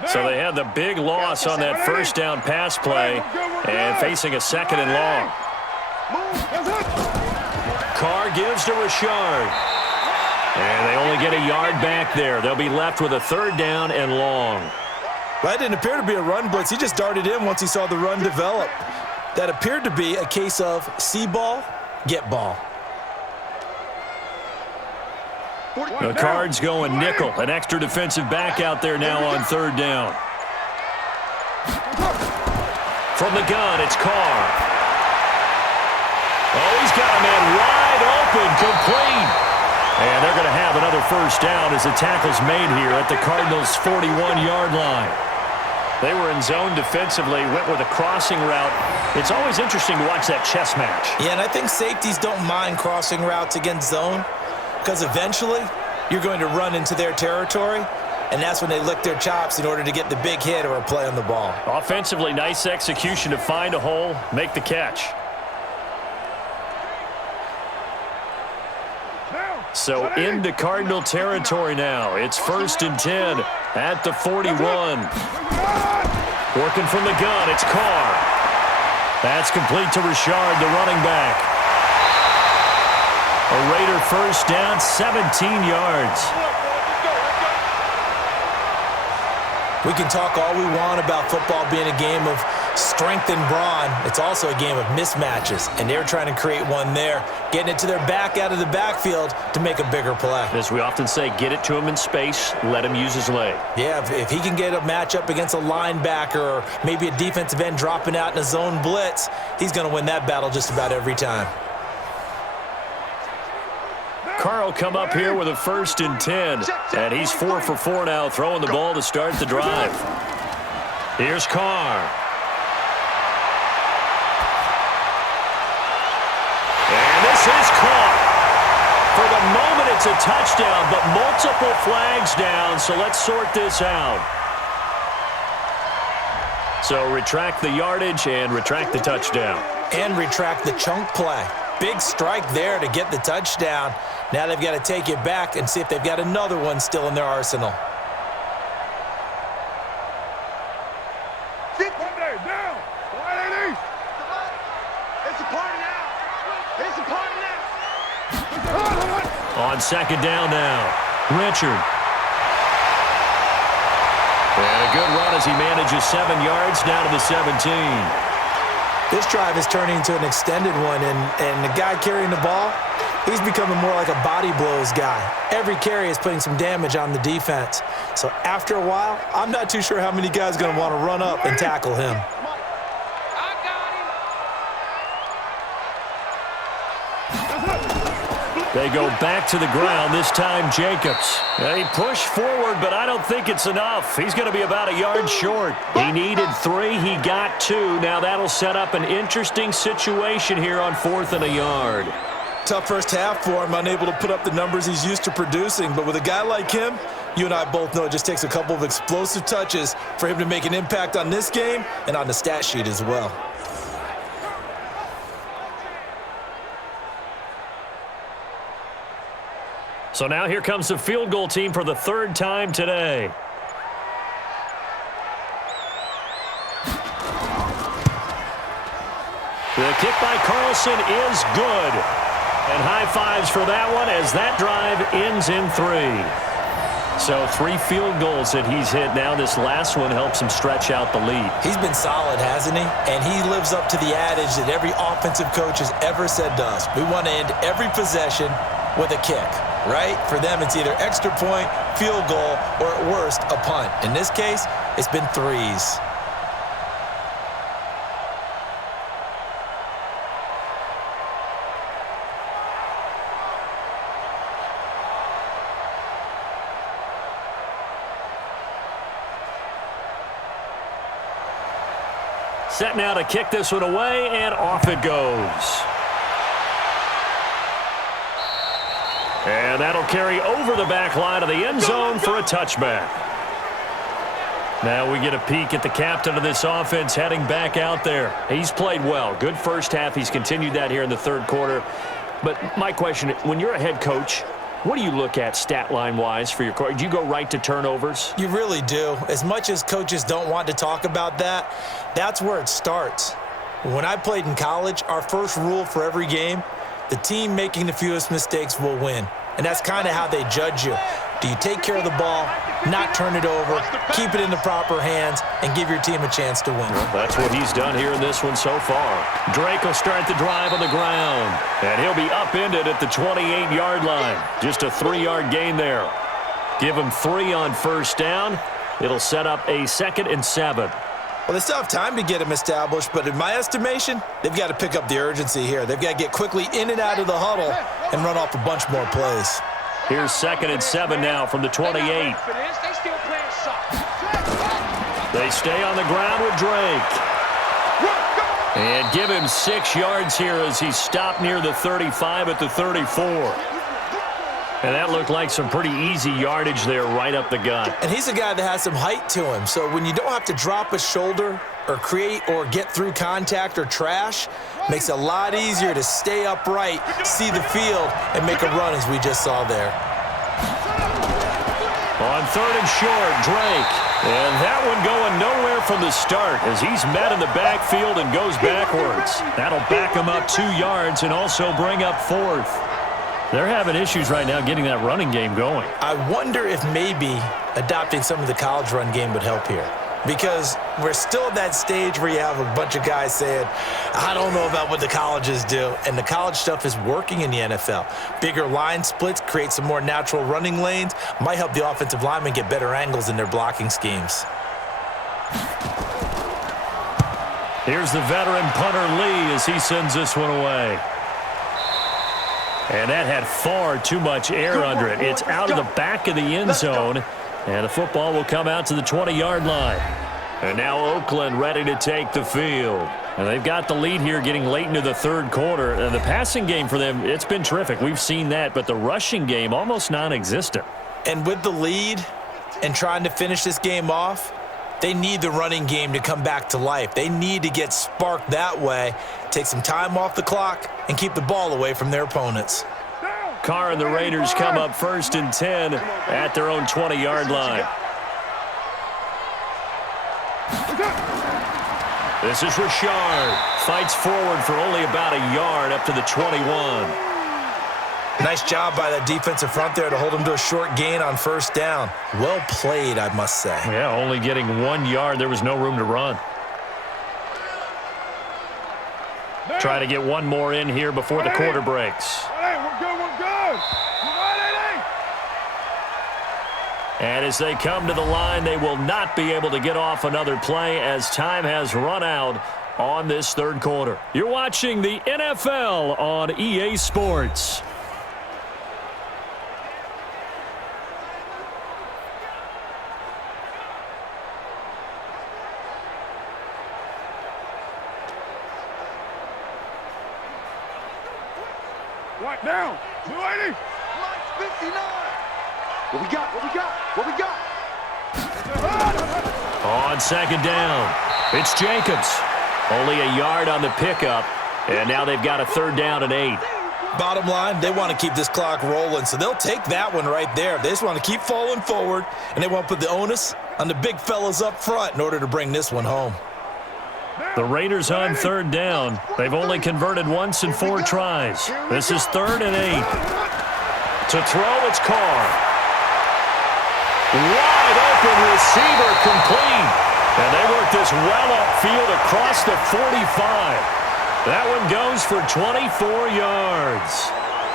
So they had the big loss on that first down pass play and facing a 2nd and long. Carr gives to Richard. And they only get a yard back there. They'll be left with a 3rd down and long. That didn't appear to be a run blitz. He just darted in once he saw the run develop. That appeared to be a case of see ball, get ball. The Cards going nickel. An extra defensive back out there now on 3rd down. From the gun, it's Carr. Oh, he's got a man wide open, complete. And they're going to have another first down as the tackle's made here at the Cardinals' 41-yard line. They were in zone defensively, went with a crossing route. It's always interesting to watch that chess match. Yeah, and I think safeties don't mind crossing routes against zone because eventually you're going to run into their territory, and that's when they lick their chops in order to get the big hit or a play on the ball. Offensively, nice execution to find a hole, make the catch. So into Cardinal territory now. It's 1st and 10 at the 41. Working from the gun, it's Carr. That's complete to Richard, the running back. A Raider first down, 17 yards. We can talk all we want about football being a game of strength and brawn. It's also a game of mismatches, and they're trying to create one there, getting it to their back out of the backfield to make a bigger play. As we often say, get it to him in space, let him use his leg. Yeah, if he can get a matchup against a linebacker or maybe a defensive end dropping out in a zone blitz, he's going to win that battle just about every time. Carr come up here with a 1st and 10, and he's 4 for 4 now, throwing the ball to start the drive. Here's Carr. And this is caught. For the moment, it's a touchdown, but multiple flags down, so let's sort this out. So retract the yardage and retract the touchdown. And retract the chunk play. Big strike there to get the touchdown. Now they've got to take it back and see if they've got another one still in their arsenal. Sit down. It's a party now. It's a party now. On 2nd down now, Richard. And a good run as he manages 7 yards down to the 17. This drive is turning into an extended one, and the guy carrying the ball, he's becoming more like a body blows guy. Every carry is putting some damage on the defense. So after a while, I'm not too sure how many guys are going to want to run up and tackle him. They go back to the ground, this time Jacobs. He pushed forward, but I don't think it's enough. He's going to be about a yard short. He needed 3, he got 2. Now that'll set up an interesting situation here on 4th and a yard. Tough first half for him, unable to put up the numbers he's used to producing. But with a guy like him, you and I both know it just takes a couple of explosive touches for him to make an impact on this game and on the stat sheet as well. So now here comes the field goal team for the 3rd time today. The kick by Carlson is good. And high fives for that one as that drive ends in 3. So 3 field goals that he's hit now. This last one helps him stretch out the lead. He's been solid, hasn't he? And he lives up to the adage that every offensive coach has ever said to us. We want to end every possession with a kick, right? For them, it's either extra point, field goal, or at worst, a punt. In this case, it's been 3s. Set now to kick this one away, and off it goes. And that'll carry over the back line of the end zone for a touchback. Now we get a peek at the captain of this offense heading back out there. He's played well. Good first half. He's continued that here in the 3rd quarter. But my question, when you're a head coach, what do you look at stat line-wise for your coach? Do you go right to turnovers? You really do. As much as coaches don't want to talk about that, that's where it starts. When I played in college, our first rule for every game, the team making the fewest mistakes will win. And that's kind of how they judge you. Do you take care of the ball, not turn it over, keep it in the proper hands, and give your team a chance to win? Well, that's what he's done here in this one so far. Drake will start the drive on the ground, and he'll be upended at the 28-yard line. Just a 3-yard gain there. Give him 3 on first down. It'll set up a 2nd and 7. Well, they still have time to get him established, but in my estimation, they've got to pick up the urgency here. They've got to get quickly in and out of the huddle and run off a bunch more plays. Here's 2nd and 7 now from the 28. They stay on the ground with Drake. And give him 6 yards here as he stopped near the 35 at the 34. And that looked like some pretty easy yardage there right up the gut. And he's a guy that has some height to him. So when you don't have to drop a shoulder or create or get through contact or trash, makes it a lot easier to stay upright, see the field, and make a run as we just saw there. On 3rd and short, Drake. And that one going nowhere from the start as he's met in the backfield and goes backwards. That'll back him up 2 yards and also bring up 4th. They're having issues right now getting that running game going. I wonder if maybe adopting some of the college run game would help here. Because we're still at that stage where you have a bunch of guys saying, I don't know about what the colleges do. And the college stuff is working in the NFL. Bigger line splits, create some more natural running lanes, might help the offensive linemen get better angles in their blocking schemes. Here's the veteran punter Lee as he sends this one away. And that had far too much air under it. It's out of the back of the end zone. And the football will come out to the 20-yard line. And now Oakland ready to take the field. And they've got the lead here getting late into the 3rd quarter. And the passing game for them, it's been terrific. We've seen that. But the rushing game, almost non-existent. And with the lead and trying to finish this game off, they need the running game to come back to life. They need to get sparked that way, take some time off the clock, and keep the ball away from their opponents. Carr and the Raiders come up 1st and 10 at their own 20-yard line. This is Richard. Fights forward for only about a yard up to the 21. Nice job by that defensive front there to hold him to a short gain on 1st down. Well played, I must say. Yeah, only getting 1 yard. There was no room to run. Try to get one more in here before the quarter breaks. And as they come to the line, they will not be able to get off another play as time has run out on this 3rd quarter. You're watching the NFL on EA Sports. Right down. 280. 59. What we got? What we got? What we got? On 2nd down, it's Jacobs. Only a yard on the pickup, and now they've got a 3rd down and 8. Bottom line, they want to keep this clock rolling, so they'll take that one right there. They just want to keep falling forward, and they want to put the onus on the big fellas up front in order to bring this one home. The Raiders on 3rd down. They've only converted once in 4 tries. This is 3rd and 8. To throw, it's Carr. Wide open receiver complete. And they work this well upfield across the 45. That one goes for 24 yards.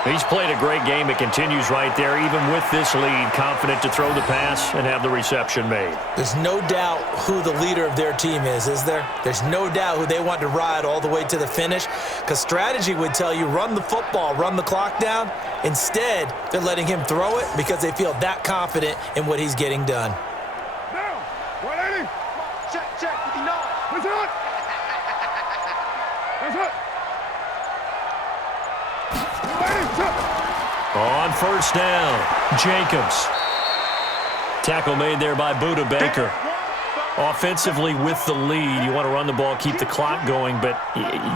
He's played a great game. It continues right there, even with this lead, confident to throw the pass and have the reception made. There's no doubt who the leader of their team is there? There's no doubt who they want to ride all the way to the finish, because strategy would tell you run the football, run the clock down. Instead, they're letting him throw it because they feel that confident in what he's getting done. Down. 180. Check. 59. That's it. That's it. On 1st down, Jacobs. Tackle made there by Buda Baker. Offensively with the lead, you want to run the ball, keep the clock going, but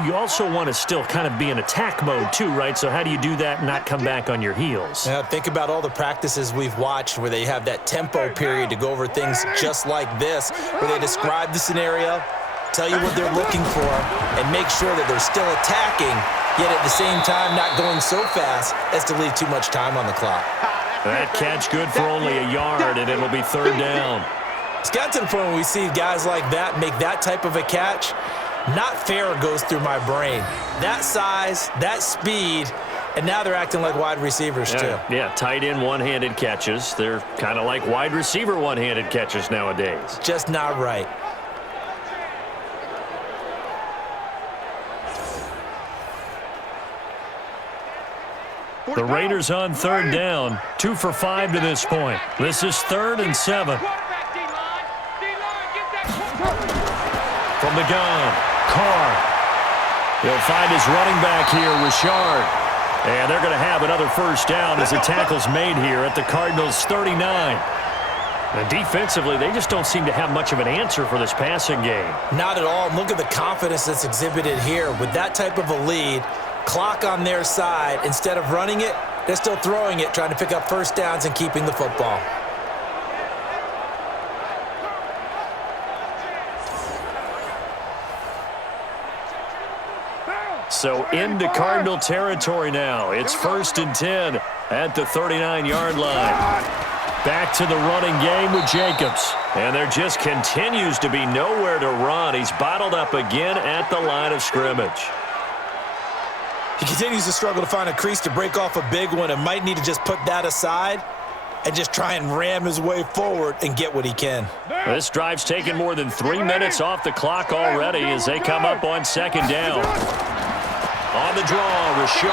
you also want to still kind of be in attack mode too, right? So how do you do that and not come back on your heels? Yeah, think about all the practices we've watched where they have that tempo period to go over things just like this, where they describe the scenario, tell you what they're looking for, and make sure that they're still attacking, yet at the same time not going so fast as to leave too much time on the clock. That catch good for only a yard, and it'll be 3rd down. It's got to the point where we see guys like that make that type of a catch. Not fair goes through my brain. That size, that speed, and now they're acting like wide receivers too. Yeah, tight end one-handed catches. They're kind of like wide receiver one-handed catches nowadays. Just not right. The Raiders on 3rd down, 2 for 5 to this point. This is 3rd and 7. From the gun, Carr. He'll find his running back here, Richard. And they're going to have another 1st down as the tackle's made here at the Cardinals' 39. And defensively, they just don't seem to have much of an answer for this passing game. Not at all. Look at the confidence that's exhibited here. With that type of a lead, clock on their side, instead of running it, they're still throwing it, trying to pick up 1st downs and keeping the football. So into Cardinal territory now. It's 1st and 10 at the 39-yard line. Back to the running game with Jacobs. And there just continues to be nowhere to run. He's bottled up again at the line of scrimmage. He continues to struggle to find a crease to break off a big one and might need to just put that aside and just try and ram his way forward and get what he can. This drive's taken more than 3 minutes off the clock already as they come up on 2nd down. On the draw, Richard.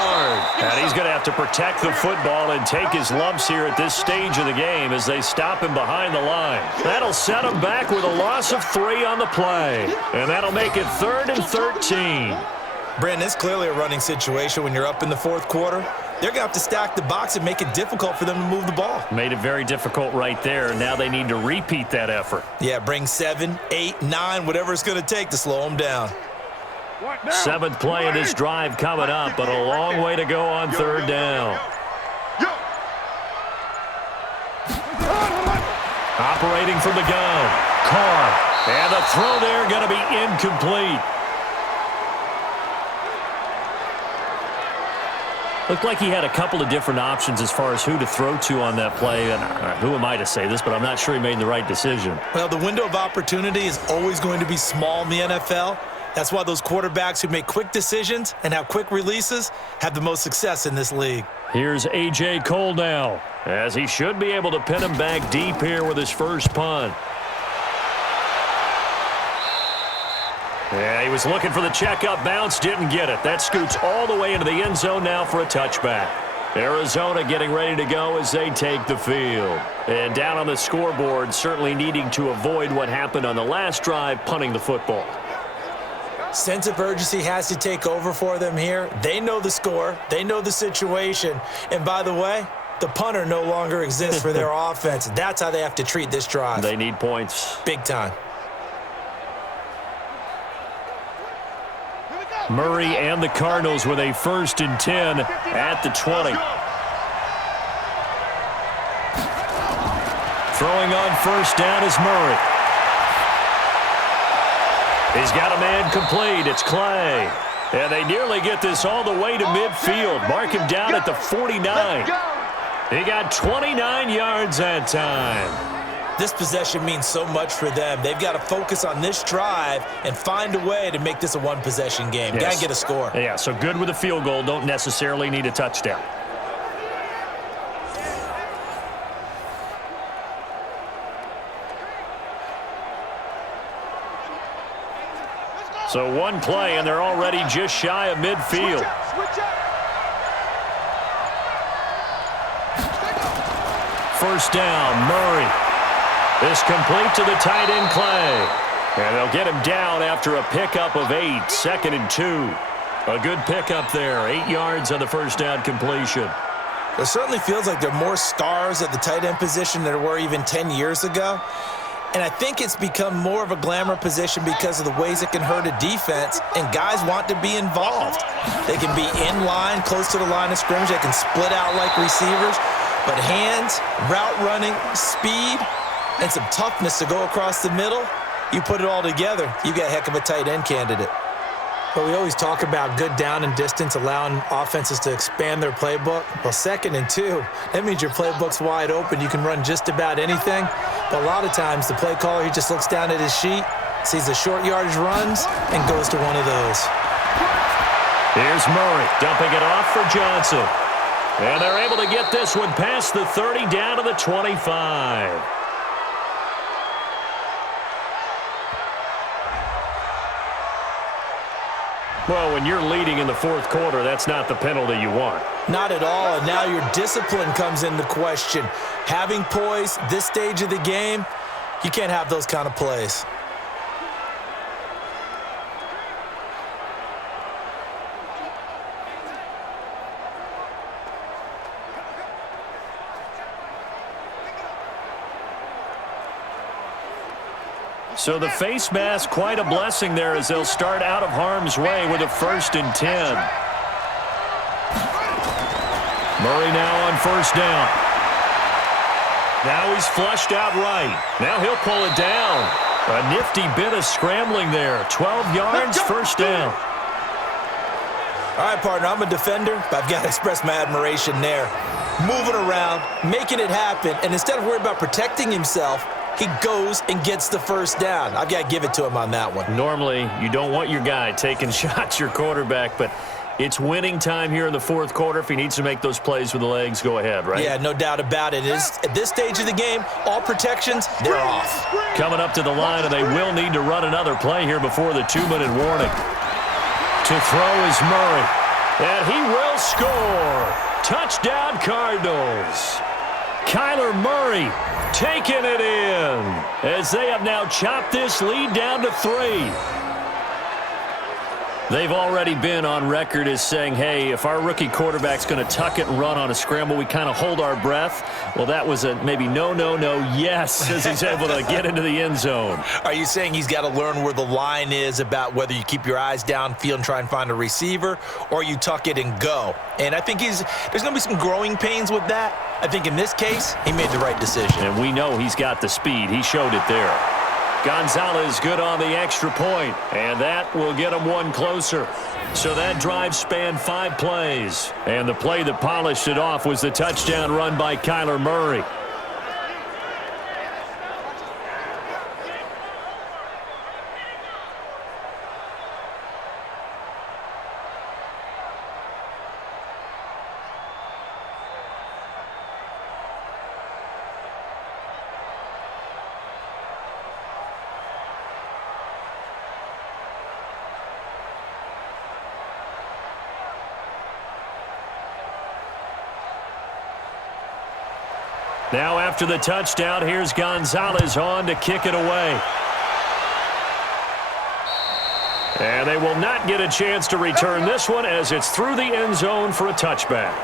And he's going to have to protect the football and take his lumps here at this stage of the game as they stop him behind the line. That'll set him back with a loss of 3 on the play. And that'll make it 3rd and 13. Brandon, it's clearly a running situation when you're up in the 4th quarter. They're going to have to stack the box and make it difficult for them to move the ball. Made it very difficult right there. Now they need to repeat that effort. Yeah, bring 7, 8, 9, whatever it's going to take to slow them down. 7th play of this drive coming up, but a long way to go on 3rd down. Operating from the gun, Carr. And the throw there going to be incomplete. Looked like he had a couple of different options as far as who to throw to on that play. And who am I to say this, but I'm not sure he made the right decision. Well, the window of opportunity is always going to be small in the NFL. That's why those quarterbacks who make quick decisions and have quick releases have the most success in this league. Here's A.J. Cole now, as he should be able to pin him back deep here with his first punt. Yeah, he was looking for the checkup bounce, didn't get it. That scoots all the way into the end zone now for a touchback. Arizona getting ready to go as they take the field. And down on the scoreboard, certainly needing to avoid what happened on the last drive, punting the football. Sense of urgency has to take over for them here. They know the score. They know the situation. And by the way, the punter no longer exists for their offense. That's how they have to treat this drive. They need points. Big time. Murray and the Cardinals with a 1st and 10 at the 20. Throwing on 1st down is Murray. He's got a man complete. It's Clay. And they nearly get this all the way to midfield. Mark him down at the 49. He got 29 yards that time. This possession means so much for them. They've got to focus on this drive and find a way to make this a one-possession game. Yes. Got to get a score. Yeah, so good with a field goal. Don't necessarily need a touchdown. So one play, and they're already just shy of midfield. First down, Murray. This complete to the tight end, Clay. And they'll get him down after a pickup of 8, 2nd and 2. A good pickup there, 8 yards on the first down completion. It certainly feels like there are more stars at the tight end position than there were even 10 years ago. And I think it's become more of a glamour position because of the ways it can hurt a defense, and guys want to be involved. They can be in line, close to the line of scrimmage. They can split out like receivers. But hands, route running, speed, and some toughness to go across the middle, you put it all together, you got a heck of a tight end candidate. But we always talk about good down and distance, allowing offenses to expand their playbook. Well, 2nd and 2, that means your playbook's wide open. You can run just about anything. But a lot of times, the play caller, he just looks down at his sheet, sees the short yardage runs, and goes to one of those. Here's Murray dumping it off for Johnson. And they're able to get this one past the 30 down to the 25. Well, when you're leading in the 4th quarter, that's not the penalty you want. Not at all, and now your discipline comes into question. Having poise this stage of the game, you can't have those kind of plays. So the face mask, quite a blessing there as they'll start out of harm's way with a 1st and 10. Murray now on 1st down. Now he's flushed out right. Now he'll pull it down. A nifty bit of scrambling there. 12 yards, 1st down. All right, partner, I'm a defender, but I've got to express my admiration there. Moving around, making it happen, and instead of worrying about protecting himself, he goes and gets the first down. I've got to give it to him on that one. Normally, you don't want your guy taking shots, your quarterback, but it's winning time here in the fourth quarter. If he needs to make those plays with the legs, go ahead, right? Yeah, no doubt about it. At this stage of the game, all protections, they're off. Coming up to the line, and they will need to run another play here before the 2-minute warning. To throw is Murray, and he will score. Touchdown, Cardinals. Kyler Murray taking it in as they have now chopped this lead down to 3. They've already been on record as saying, hey, if our rookie quarterback's going to tuck it and run on a scramble, we kind of hold our breath. Well, that was a maybe no, yes, as he's able to get into the end zone. Are you saying he's got to learn where the line is about whether you keep your eyes downfield and try and find a receiver, or you tuck it and go? And I think there's going to be some growing pains with that. I think in this case, he made the right decision. And we know he's got the speed. He showed it there. Gonzalez good on the extra point, and that will get him one closer. So that drive spanned 5 plays, and the play that polished it off was the touchdown run by Kyler Murray. Now after the touchdown, here's Gonzalez on to kick it away. And they will not get a chance to return this one as it's through the end zone for a touchback.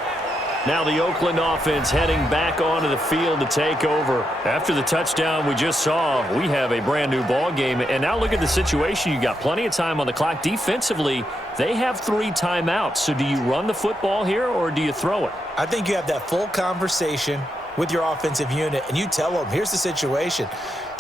Now the Oakland offense heading back onto the field to take over. After the touchdown we just saw, we have a brand new ball game. And now look at the situation. You got plenty of time on the clock. Defensively, they have 3 timeouts. So do you run the football here or do you throw it? I think you have that full conversation with your offensive unit, and you tell them, here's the situation.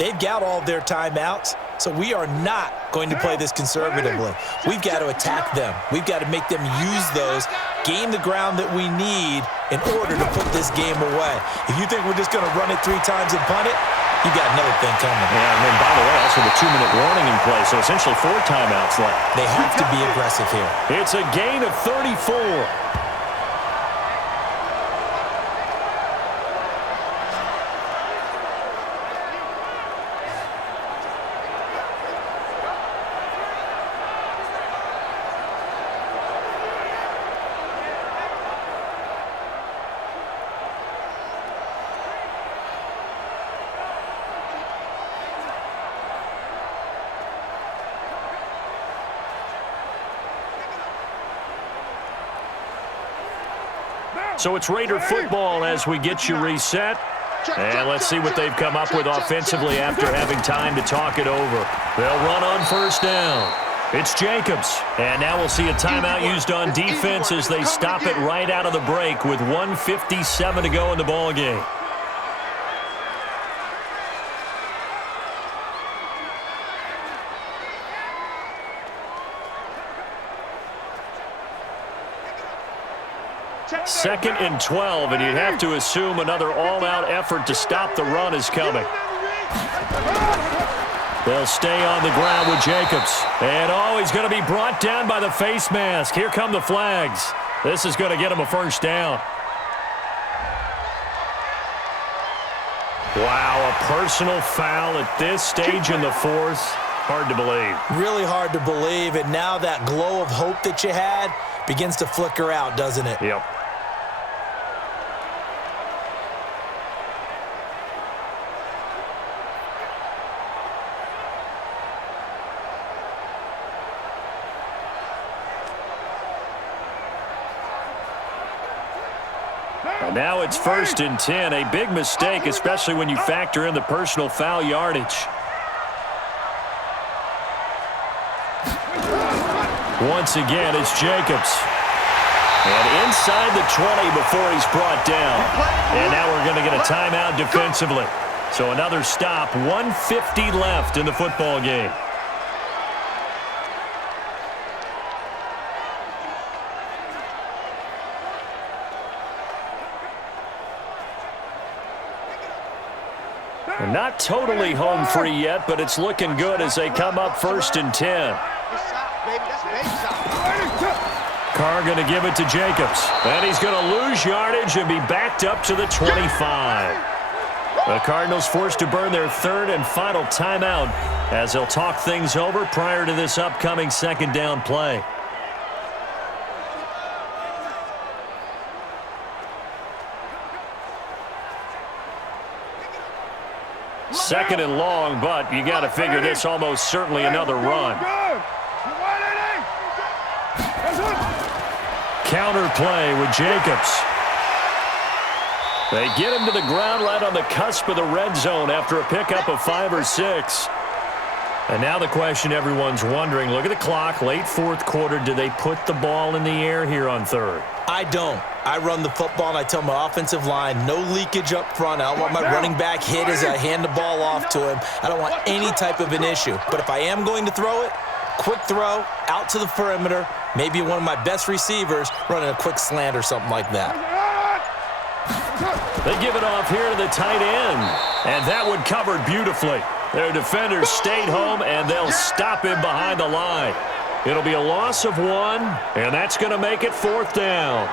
They've got all their timeouts, so we are not going to play this conservatively. We've got to attack them. We've got to make them use those, gain the ground that we need in order to put this game away. If you think we're just going to run it 3 times and punt it, you got another thing coming. Yeah, and then, by the way, also the 2-minute warning in play, so essentially 4 timeouts left. They have to be aggressive here. It's a gain of 34. So it's Raider football as we get you reset. And let's see what they've come up with offensively after having time to talk it over. They'll run on first down. It's Jacobs. And now we'll see a timeout used on defense as they stop it right out of the break with 1:57 to go in the ball game. Second and 12, and you'd have to assume another all-out effort to stop the run is coming. They'll stay on the ground with Jacobs. And, oh, he's going to be brought down by the face mask. Here come the flags. This is going to get him a first down. Wow, a personal foul at this stage in the fourth. Hard to believe. Really hard to believe, and now that glow of hope that you had begins to flicker out, doesn't it? Yep. And now it's 1st and 10. A big mistake, especially when you factor in the personal foul yardage. Once again, it's Jacobs. And inside the 20 before he's brought down. And now we're going to get a timeout defensively. So another stop, 1:50 left in the football game. And not totally home free yet, but it's looking good as they come up 1st and 10. Carr going to give it to Jacobs. And he's going to lose yardage and be backed up to the 25. The Cardinals forced to burn their 3rd and final timeout as they'll talk things over prior to this upcoming 2nd down play. Second and long, but you got to figure this almost certainly another run. Counter play with Jacobs. They get him to the ground right on the cusp of the red zone after a pickup of 5 or 6. And now the question everyone's wondering, look at the clock, late 4th quarter, do they put the ball in the air here on 3rd? I don't. I run the football and I tell my offensive line, no leakage up front. I don't want my running back hit as I hand the ball off to him. I don't want any type of an issue. But if I am going to throw it, quick throw, out to the perimeter, maybe one of my best receivers running a quick slant or something like that. They give it off here to the tight end. And that one covered beautifully. Their defenders stayed home, and they'll stop him behind the line. It'll be a loss of 1, and that's going to make it 4th down.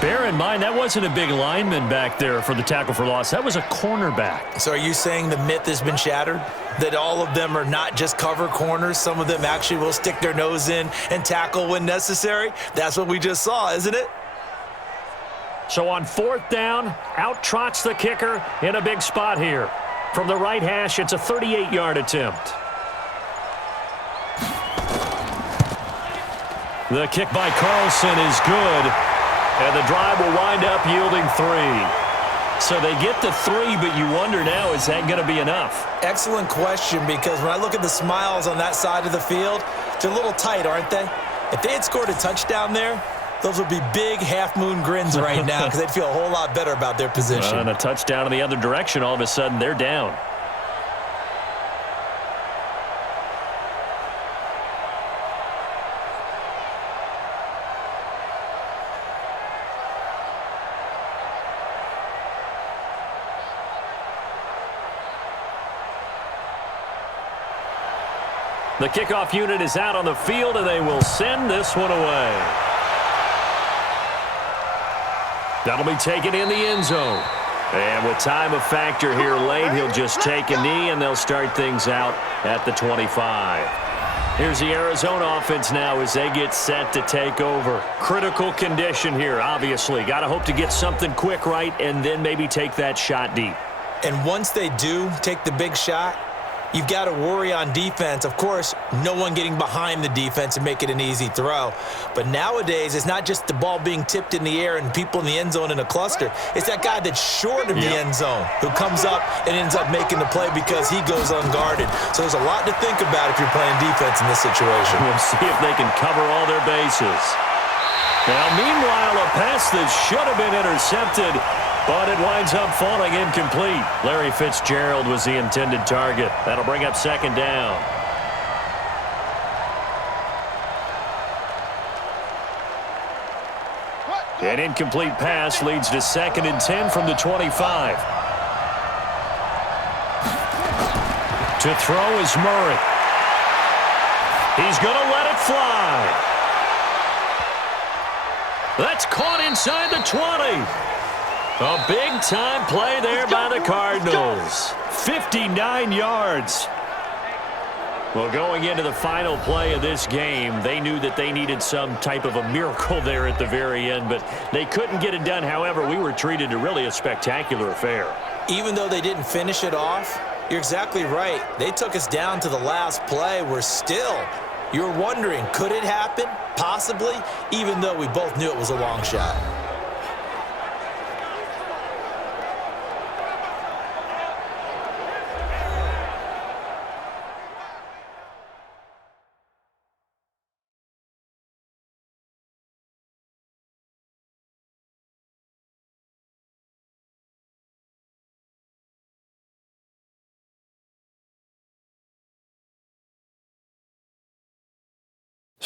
Bear in mind, that wasn't a big lineman back there for the tackle for loss. That was a cornerback. So are you saying the myth has been shattered? That all of them are not just cover corners? Some of them actually will stick their nose in and tackle when necessary? That's what we just saw, isn't it? So on 4th down, out trots the kicker in a big spot here. From the right hash, it's a 38-yard attempt. The kick by Carlson is good, and the drive will wind up yielding 3. So they get the 3, but you wonder now, is that going to be enough? Excellent question, because when I look at the smiles on that side of the field, they're a little tight, aren't they? If they had scored a touchdown there, those would be big half-moon grins right now because they'd feel a whole lot better about their position. And a touchdown in the other direction, all of a sudden they're down. The kickoff unit is out on the field, and they will send this one away. That'll be taken in the end zone. And with time a factor here late, he'll just take a knee, and they'll start things out at the 25. Here's the Arizona offense now as they get set to take over. Critical condition here, obviously. Got to hope to get something quick right and then maybe take that shot deep. And once they do take the big shot, you've got to worry on defense. Of course, no one getting behind the defense and make it an easy throw. But nowadays, it's not just the ball being tipped in the air and people in the end zone in a cluster. It's that guy that's short of the end zone who comes up and ends up making the play because he goes unguarded. So there's a lot to think about if you're playing defense in this situation. We'll see if they can cover all their bases. Now, meanwhile, a pass that should have been intercepted, but it winds up falling incomplete. Larry Fitzgerald was the intended target. That'll bring up 2nd down. An incomplete pass leads to 2nd and 10 from the 25. To throw is Murray. He's going to let it fly. That's caught inside the 20. A big-time play there by the Cardinals. 59 yards. Well, going into the final play of this game, they knew that they needed some type of a miracle there at the very end, but they couldn't get it done. However, we were treated to really a spectacular affair. Even though they didn't finish it off, you're exactly right. They took us down to the last play. You're wondering, could it happen? Possibly, even though we both knew it was a long shot.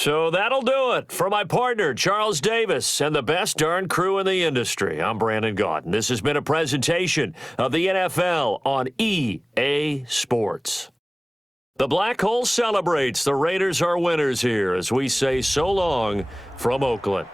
So that'll do it. For my partner, Charles Davis, and the best darn crew in the industry, I'm Brandon Gaudin. This has been a presentation of the NFL on EA Sports. The Black Hole celebrates. The Raiders are winners here as we say so long from Oakland.